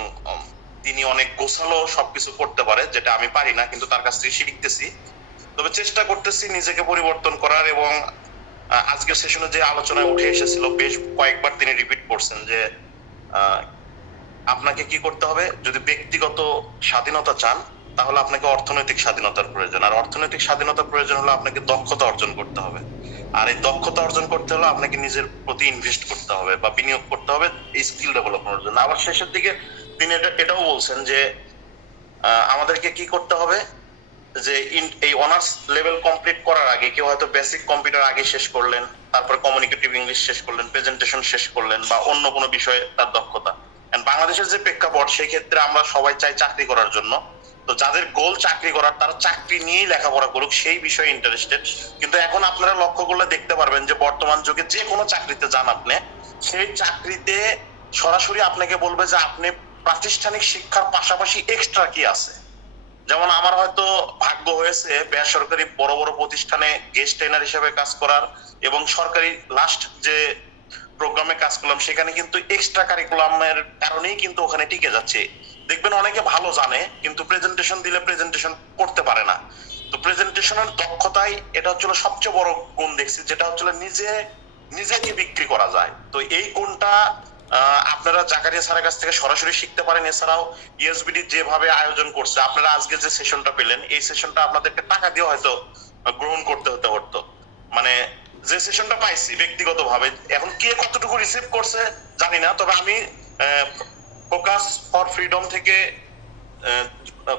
তিনি অনেক গোছালো সবকিছু করতে পারে, যেটা আমি পারি না, কিন্তু তার কাছ থেকে শিখতেছি। তবে চেষ্টা করতেছি নিজেকে পরিবর্তন করার। এবং আজকের সেশনে যে আলোচনায় উঠে এসেছিল, বেশ কয়েকবার তিনি রিপিট করছেন যে আপনাকে কি করতে হবে, যদি ব্যক্তিগত স্বাধীনতা চান তাহলে আপনাকে অর্থনৈতিক স্বাধীনতার প্রয়োজন। আর অর্থনৈতিক স্বাধীনতার প্রয়োজন হলে আপনাকে দক্ষতা অর্জন করতে হবে। আর এই দক্ষতা অর্জন করতে হলে আপনাকে নিজের প্রতি ইনভেস্ট করতে হবে বা বিনিয়োগ করতে হবে এই স্কিল ডেভেলপমেন্টের জন্য। আবার শেষের দিকে তিনি এটাও বলছেন যে আমাদেরকে কি করতে হবে, যে এই অনার্স লেভেল কমপ্লিট করার আগে কেউ হয়তো বেসিক কম্পিউটার আগে শেষ করলেন, তারপর কমিউনিকেটিভ ইংলিশ শেষ করলেন, প্রেজেন্টেশন শেষ করলেন, বা অন্য কোনো বিষয়ে তার দক্ষতা। বাংলাদেশের যে প্রেক্ষাপট, সেই ক্ষেত্রে আমরা সবাই চাই চাকরি করার জন্য। তো যাদের গোল চাকরি করার, তারা চাকরি নিয়েই লেখাপড়া করুক, সেই বিষয়ে ইন্টারেস্টেড। কিন্তু এখন আপনারা লক্ষ্য করলে দেখতে পারবেন যে বর্তমান যুগে যে কোনো চাকরিতে যান আপনি, সেই চাকরিতে সরাসরি আপনাকে বলবে যে আপনি প্রাতিষ্ঠানিক শিক্ষার পাশাপাশি এক্সট্রা কি আছে। যেমন আমার হয়তো ভাগ্য হয়েছে বেসরকারি বড় বড় প্রতিষ্ঠানে গেস্ট ট্রেনার হিসেবে কাজ করার, এবং সরকারি লাস্ট যে প্রোগ্রামে কাজ করলাম সেখানে কিন্তু এক্সট্রা কারিকুলামের কারণেই কিন্তু ওখানে টিকে যাচ্ছে। দেখবেন অনেকে ভালো জানে কিন্তু প্রেজেন্টেশন দিলে প্রেজেন্টেশন করতে পারে না। তো প্রেজেন্টেশনের দক্ষতাই এটা হচ্ছে সবচেয়ে বড় গুণ দেখছি, যেটা হচ্ছে নিজেকে বিক্রি করা যায়। তো এই গুণটা আপনারা জাকারিয়া স্যারের কাছ থেকে সরাসরি শিখতে পারেন। এছাড়াও ইএসবিডি যেভাবে আয়োজন করছে, আপনারা আজকে যে সেশনটা পেলেন, এই সেশনটা আপনাদেরকে টাকা দিয়ে হয়তো গ্রহণ করতে হতো। মানে যে সেশনটা পাইছি ব্যক্তিগত ভাবে, এখন কে কতটুকু রিসিভ করছে জানি না, তবে আমি ফোকাস ফর ফ্রিডম থেকে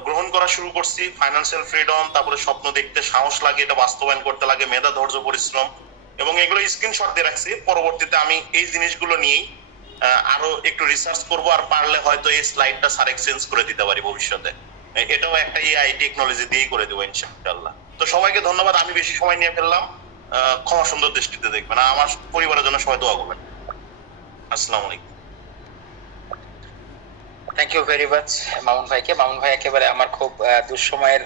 গ্রহণ করা শুরু করছি। ফাইন্যান্সিয়াল ফ্রিডম, তারপরে স্বপ্ন দেখতে সাহস লাগে, এটা বাস্তবায়ন করতে লাগে মেধা, ধৈর্য, পরিশ্রম, এবং এগুলো স্ক্রিনশট দিয়ে রাখছি। পরবর্তীতে আমি এই জিনিসগুলো নিয়েই আরো একটু রিসার্চ করব, আর পারলে হয়তো এই স্লাইডটা স্যার এক্সচেঞ্জ করে দিতে পারি ভবিষ্যতে। এটাও একটা এআই টেকনোলজি দিয়েই করে দেবো ইনশাআল্লাহ। তো সবাইকে ধন্যবাদ, আমি বেশি সময় নিয়ে ফেললাম, ক্ষমা সুন্দর দৃষ্টিতে দেখবেন। আমার পরিবারের জন্য সবাই দোয়া করবেন। আসসালামু আলাইকুম। Thank you very much Mamun ভাইকে। মামুন ভাই একেবারে আমার খুব দুঃসময়ের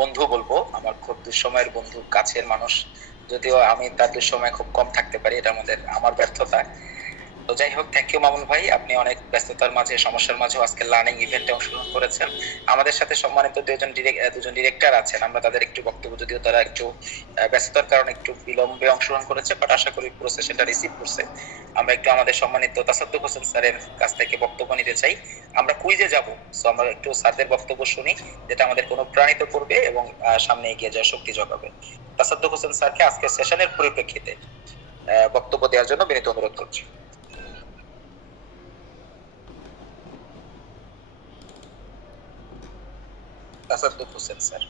বন্ধু বলবো, আমার খুব দুঃসময়ের বন্ধু, কাছের মানুষ। যদিও আমি তার দুঃসময় খুব কম থাকতে পারি, এটা আমার ব্যর্থতা। তো যাই হোক, থ্যাংক ইউ মামুন ভাই, আপনি অনেক ব্যস্ততার মাঝে, সমস্যার মাঝেও আজকে লার্নিং ইভেন্টে অংশগ্রহণ করেছেন। আমাদের সাথে সম্মানিত দুজন ডিরেক্টর আছেন, আমরা তাদের একটু বক্তব্য, যদিও তারা একটু ব্যস্ততার কারণে একটু বিলম্বে অংশগ্রহণ করেছে, বাট আশা করি পুরো সেশনটা রিসিভ করছে। আমরা একটু আমাদের সম্মানিত তাসাদ্দুক হোসেন স্যারের কাছ থেকে বক্তব্য নিতে চাই। আমরা কুইজে যাব, সো আমরা একটু স্যারদের বক্তব্য শুনি, যেটা আমাদের অনুপ্রাণিত করবে এবং সামনে এগিয়ে যাওয়ার শক্তি যোগাবে। তাসাদ্দুক হোসেন স্যারকে আজকের সেশনের পরিপ্রেক্ষিতে বক্তব্য দেওয়ার জন্য বিনীত অনুরোধ করছি। তাসাদ্দুক হোসেন স্যার,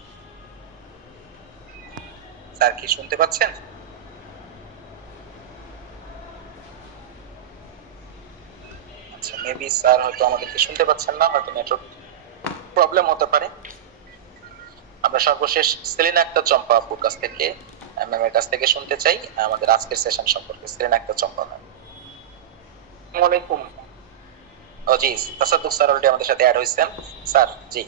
স্যার কি শুনতে পাচ্ছেন? আচ্ছা, মেবি স্যার হয়তো আমাদেরকে শুনতে পাচ্ছেন না, হয়তো নেটওয়ার্ক প্রবলেম হতে পারে। আমরা সর্বশেষ সেলিনা আক্তার চম্পা আপুর কাছ থেকে, ম্যামের কাছ থেকে শুনতে চাই আমাদের আজকের সেশন সম্পর্কে। সেলিনা আক্তার চম্পা ম্যাম। আসসালামু আলাইকুম। ও জি, তাসাদ্দুক স্যার অলরেডি আমাদের সাথে অ্যাড হয়েছেন। স্যার জি।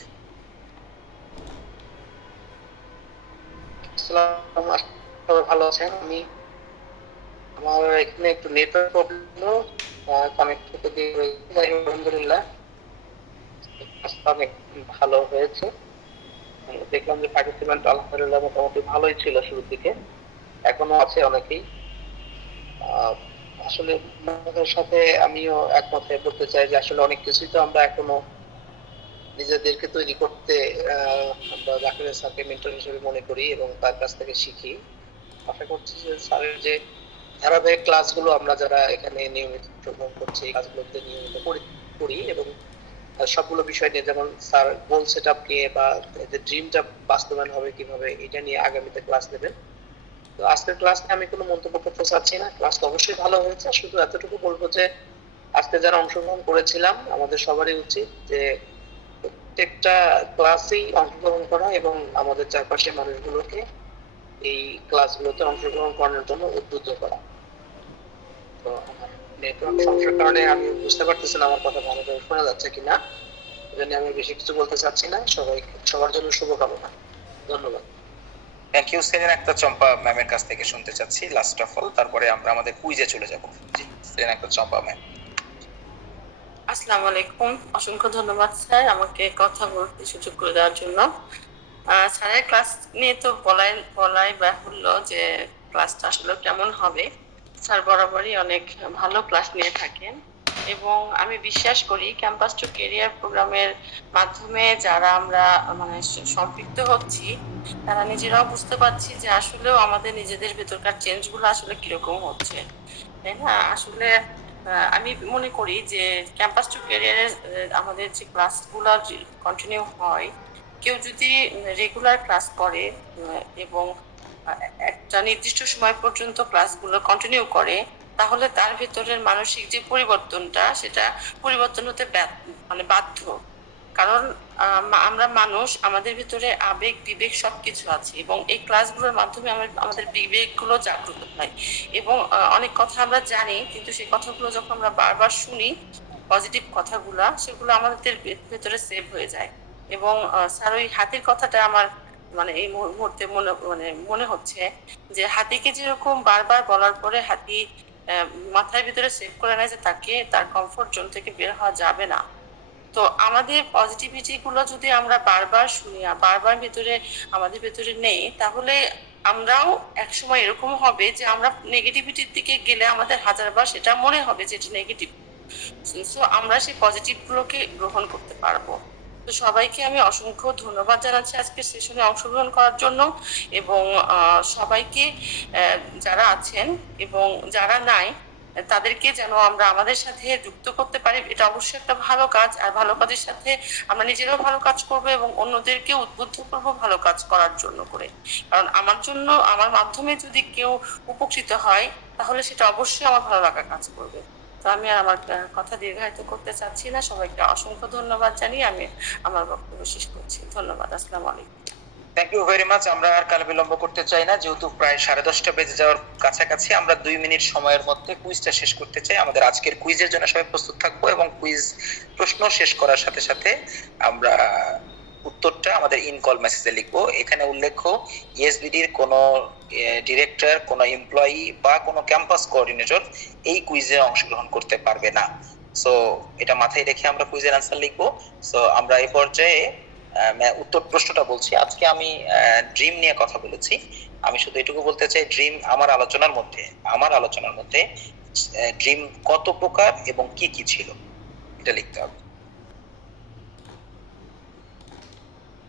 আসসালামু আলাইকুম, সবাই ভালো আছেন? আমি আমার এখানে একটু নেটওয়ার্ক প্রবলেম, কানেক্ট হতে দিয়ে যাই হোক, আলহামদুলিল্লাহ কাজটা অনেক ভালো হয়েছে। দেখলাম যে পার্টিসিপেন্ট আলহামদুলিল্লাহ মোটামুটি ভালোই ছিল শুরুর দিকে, এখনো আছে অনেকেই। আহ, আসলে আপনাদের সাথে আমিও একমত হয়ে বলতে চাই যে আসলে অনেক কিছুই তো আমরা এখনো নিজেদেরকে তৈরি করতে আমরা জাকির স্যারকে মেন্টর হিসেবে মনে করি এবং তার কাছ থেকে শিখি। আশা করছি যে স্যারের যে ধারাবাহিক ক্লাসগুলো আমরা যারা এখানে নিয়মিত অংশগ্রহণ করছি, এই কাজগুলোতে নিয়মিত করি এবং সবগুলো বিষয় নিয়ে, যেমন স্যার গোল সেট আপ নিয়ে বা এদের ড্রিমটা বাস্তবায়ন হবে কিভাবে, এটা নিয়ে আগামীতে ক্লাস নেবেন। তো আজকের ক্লাসে আমি কোনো মন্তব্য করতে চাচ্ছি না, ক্লাসটা অবশ্যই ভালো হয়েছে। শুধু এতটুকু বলবো যে আজকে যারা অংশগ্রহণ করেছিলাম আমাদের সবারই উচিত যে প্রত্যেকটা ক্লাসেই অংশগ্রহণ করা এবং আমাদের চারপাশের মানুষগুলোকে এই ক্লাসগুলোতে অংশগ্রহণ করার জন্য উদ্বুদ্ধ করা। তো আমার নেটওয়ার্ক সমস্যার কারণে আমি বুঝতে পারতেছি না আমার কথা ভালোভাবে শোনা যাচ্ছে কিনা, এজন্য আমি বেশি কিছু বলতে চাচ্ছি না। সবার জন্য শুভকামনা, ধন্যবাদ। Thank you. সেলিনা আক্তার চম্পা ম্যামের কাছ থেকে শুনতে চাচ্ছি লাস্ট অফ অল, তারপরে আমরা আমাদের কুইজে চলে যাব। জি, সেলিনা আক্তার চম্পা ম্যাম। আসসালামু আলাইকুম, অসংখ্য ধন্যবাদ স্যার আমাকে কথা বলতে সুযোগ করে দেওয়ার জন্য। স্যারের ক্লাস নিয়ে তো বলাই বাহুল্য যে ক্লাসটা আসলে কেমন হবে। স্যার বরাবরই অনেক ভালো ক্লাস নিয়ে থাকেন এবং আমি বিশ্বাস করি ক্যাম্পাস টু কেরিয়ার প্রোগ্রামের মাধ্যমে যারা আমরা মানে সম্পৃক্ত হচ্ছি তারা নিজেরাও বুঝতে পারছি যে আসলেও আমাদের নিজেদের ভেতরকার চেঞ্জগুলো আসলে কিরকম হচ্ছে, তাই না? আসলে আমি মনে করি যে ক্যাম্পাস টু ক্যারিয়ারে আমাদের যে ক্লাসগুলো কন্টিনিউ হয়, কেউ যদি রেগুলার ক্লাস করে এবং একটা নির্দিষ্ট সময় পর্যন্ত ক্লাসগুলো কন্টিনিউ করে, তাহলে তার ভিতরের মানসিক যে পরিবর্তনটা সেটা পরিবর্তন হতে মানে বাধ্য। কারণ আমরা মানুষ, আমাদের ভিতরে আবেগ বিবেক সবকিছু আছে এবং এই ক্লাসগুলোর মাধ্যমে আমাদের বিবেকগুলো জাগ্রত হয় এবং অনেক কথা আমরা জানি, কিন্তু সেই কথাগুলো যখন আমরা বারবার শুনি, পজিটিভ কথাগুলা, সেগুলো আমাদের ভেতরে সেভ হয়ে যায়। এবং স্যার ওই হাতির কথাটা আমার মানে এই মুহূর্তে মনে হচ্ছে যে হাতিকে যেরকম বারবার বলার পরে হাতি মাথার ভিতরে সেভ করে নেয় যে তাকে তার কমফোর্ট জোন থেকে বের হওয়া যাবে না। তো আমাদের পজিটিভিটি গুলো যদি আমরা বারবার শুনি আর বারবার আমাদের ভেতরে নেই, তাহলে আমরাও একসময় এরকম হবে যে আমরা নেগেটিভিটির দিকে গেলে আমাদের হাজারবার সেটা মনে হবে যে এটা নেগেটিভ। সো আমরা সেই পজিটিভ গুলোকে গ্রহণ করতে পারবো। তো সবাইকে আমি অসংখ্য ধন্যবাদ জানাচ্ছি আজকের সেশনে অংশগ্রহণ করার জন্য এবং সবাইকে যারা আছেন এবং যারা নাই তাদেরকে যেন আমরা আমাদের সাথে যুক্ত করতে পারি। এটা অবশ্যই একটা ভালো কাজ, আর ভালো কাজের সাথে আমরা নিজেরাও ভালো কাজ করবো এবং অন্যদেরকে উদ্বুদ্ধ করবো ভালো কাজ করার জন্য করে। কারণ আমার মাধ্যমে যদি কেউ উপকৃত হয় তাহলে সেটা অবশ্যই আমার ভালো লাগা কাজ করবে। তো আমি আর আমার কথা দীর্ঘায়িত করতে চাচ্ছি না, সবাইকে অসংখ্য ধন্যবাদ জানিয়ে আমি আমার বক্তব্য শেষ করছি। ধন্যবাদ, আসসালামু আলাইকুম। Thank you very much. আমরা আর কাল বিলম্ব করতে চাই না, যেহেতু প্রায় 10:30 বেজে যাওয়ার কাছাকাছি। আমরা 2 মিনিট সময়ের মধ্যে কুইজটা শেষ করতে চাই। আমাদের আজকের কুইজের জন্য সবাই প্রস্তুত থাকবো এবং কুইজ প্রশ্ন শেষ করার সাথে সাথে আমরা উত্তরটা আমাদের ইন কল মেসেজে লিখবো। এখানে উল্লেখ্য, ইএসবিডির কোনো ডিরেক্টর, কোনো এমপ্লয়ি বা কোনো ক্যাম্পাস কোঅর্ডিনেটর এই কুইজে অংশগ্রহণ করতে পারবে না। সো এটা মাথায় রেখে আমরা কুইজের আনসার লিখবো। সো আমরা এই পর্যায়ে উত্তর প্রশ্নটা বলছি। আজকে আমি ড্রিম নিয়ে কথা বলেছি। আমি শুধু এটুকু বলতে চাই, ড্রিম আমার আলোচনার মধ্যে ড্রিম কত প্রকার এবং কি কি ছিল এটা লিখতে হবে।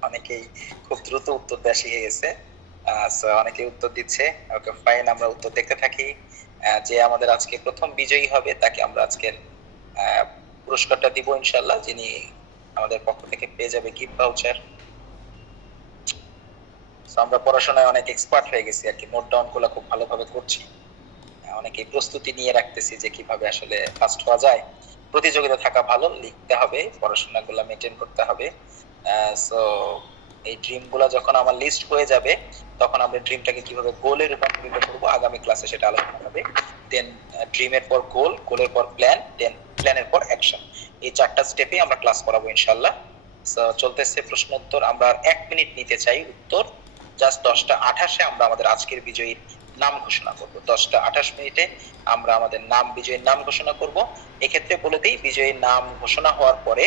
অনেকেই খুব দ্রুত উত্তর দেওয়া শিখে গেছে, অনেকে উত্তর দিচ্ছে। ওকে ফাইন, আমরা উত্তর দেখতে থাকি। যে আমাদের আজকে প্রথম বিজয়ী হবে তাকে আমরা আজকের পুরস্কারটা দিব ইনশাআল্লাহ, যিনি আমাদের পক্ষ থেকে পেয়ে যাবে গিফট ভাউচার। আমরা পড়াশোনায় অনেক এক্সপার্ট হয়ে গেছি আর কি, নোট ডাউন গুলো খুব ভালোভাবে করছি, অনেকেই প্রস্তুতি নিয়ে রাখতেছি যে কিভাবে আসলে ফার্স্ট হওয়া যায়। প্রতিযোগিতা থাকা ভালো, লিখতে হবে, পড়াশোনাগুলো মেনটেন করতে হবে। সো এই ড্রিম গুলা যখন আমার লিস্ট হয়ে যাবে তখন আমরা ড্রিমটাকে কিভাবে গোলে রূপান্তরিত করবো আগামী ক্লাসে সেটা আলোচনা হবে। দেন ড্রিমের পর গোল, গোলের পর প্ল্যান, দেন প্ল্যানের পর অ্যাকশন। এই 4টা স্টেপে আমরা ক্লাস করাবো ইনশাআল্লাহ। সো চলতেছে প্রশ্ন উত্তর। আমরা 1 মিনিট নিতে চাই উত্তর, জাস্ট 10:28 আমরা আমাদের আজকের বিজয়ীর নাম ঘোষণা করব। 10:28 আমরা আমাদের নাম, বিজয়ীর নাম ঘোষণা করব। এক্ষেত্রে বলে দিই, বিজয়ীর নাম ঘোষণা হওয়ার পরে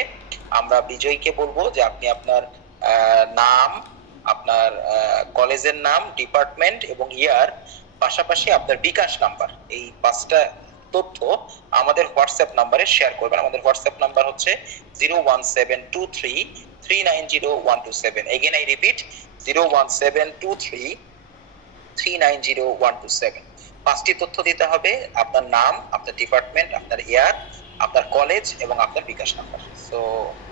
আমরা বিজয়ীকে বলবো যে আপনি আপনার নাম, আপনার কলেজের নাম, ডিপার্টমেন্ট এবং ইয়ার, পাশাপাশি আপনার বিকাশ নাম্বার, এই 5টা তথ্য আমাদের হোয়াটসঅ্যাপ নাম্বারে শেয়ার করবেন। আমাদের হোয়াটসঅ্যাপ নাম্বার হচ্ছে 01723390127। Again I repeat, 01723390127। 5টি তথ্য দিতে হবে, আপনার নাম, আপনার ডিপার্টমেন্ট, আপনার ইয়ার, আপনার কলেজ এবং আপনার bKash number. So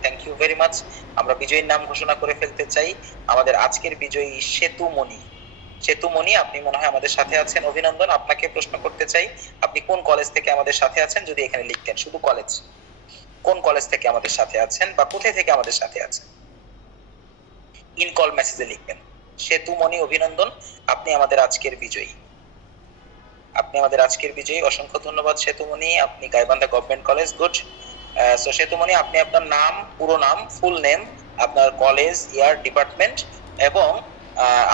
thank you very much. আমরা বিজয়ীর নাম ঘোষণা করে ফেলতে চাই। আমাদের আজকের বিজয়ী সেতুমণি। সেতুমণি, আপনি মনে হয় আমাদের সাথে আছেন। অভিনন্দন। আপনাকে প্রশ্ন করতে চাই, আপনি কোন কলেজ থেকে আমাদের সাথে আছেন, যদি এখানে লিখতেন শুধু কলেজ, কোন কলেজ থেকে আমাদের সাথে আছেন বা কোথায় থেকে আমাদের সাথে আছেন, ইন কল মেসেজে লিখবেন। সেতুমণি, অভিনন্দন, আপনি আমাদের আজকের বিজয়ী। আপনি আমাদের আজকের বিজয়ী। অসংখ্য ধন্যবাদ সেতুমণি। আপনি Gaibandha government college, good. So Setumoni, আপনি আপনার নাম, পুরো নাম, ফুল নেম, আপনার কলেজ, ইয়ার, ডিপার্টমেন্ট এবং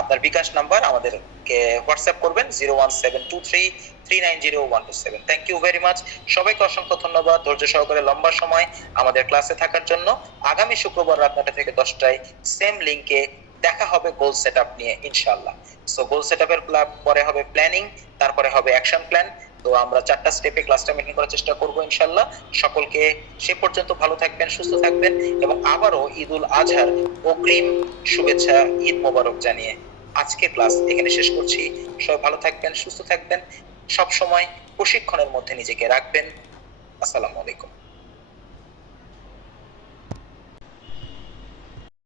আপনার বিকাশ নাম্বার আমাদেরকে হোয়াটসঅ্যাপ করবেন 01723390127। Thank you very much. সবাইকে অসংখ্য ধন্যবাদ ধৈর্য সহকারে লম্বা সময় আমাদের ক্লাসে থাকার জন্য। আগামী শুক্রবার রাত 9টা থেকে 10টায় সেম লিংকে দেখা হবে গোল সেটআপ নিয়ে ইনশাআল্লাহ। সো গোল সেটআপের পরে হবে প্ল্যানিং, তারপরে হবে অ্যাকশন প্ল্যান। তো আমরা 4টা স্টেপে ক্লাসটা মেইনটেইন করার চেষ্টা করব ইনশাআল্লাহ। সকলকে সে পর্যন্ত ভালো থাকবেন, সুস্থ থাকবেন এবং আবারও ঈদুল আজহার অগ্রিম শুভেচ্ছা, ঈদ মোবারক জানিয়ে আজকে ক্লাস এখানে শেষ করছি। সবাই ভালো থাকবেন, সুস্থ থাকবেন, সব সময় প্রশিক্ষণের মধ্যে নিজেকে রাখবেন। আসসালামু আলাইকুম।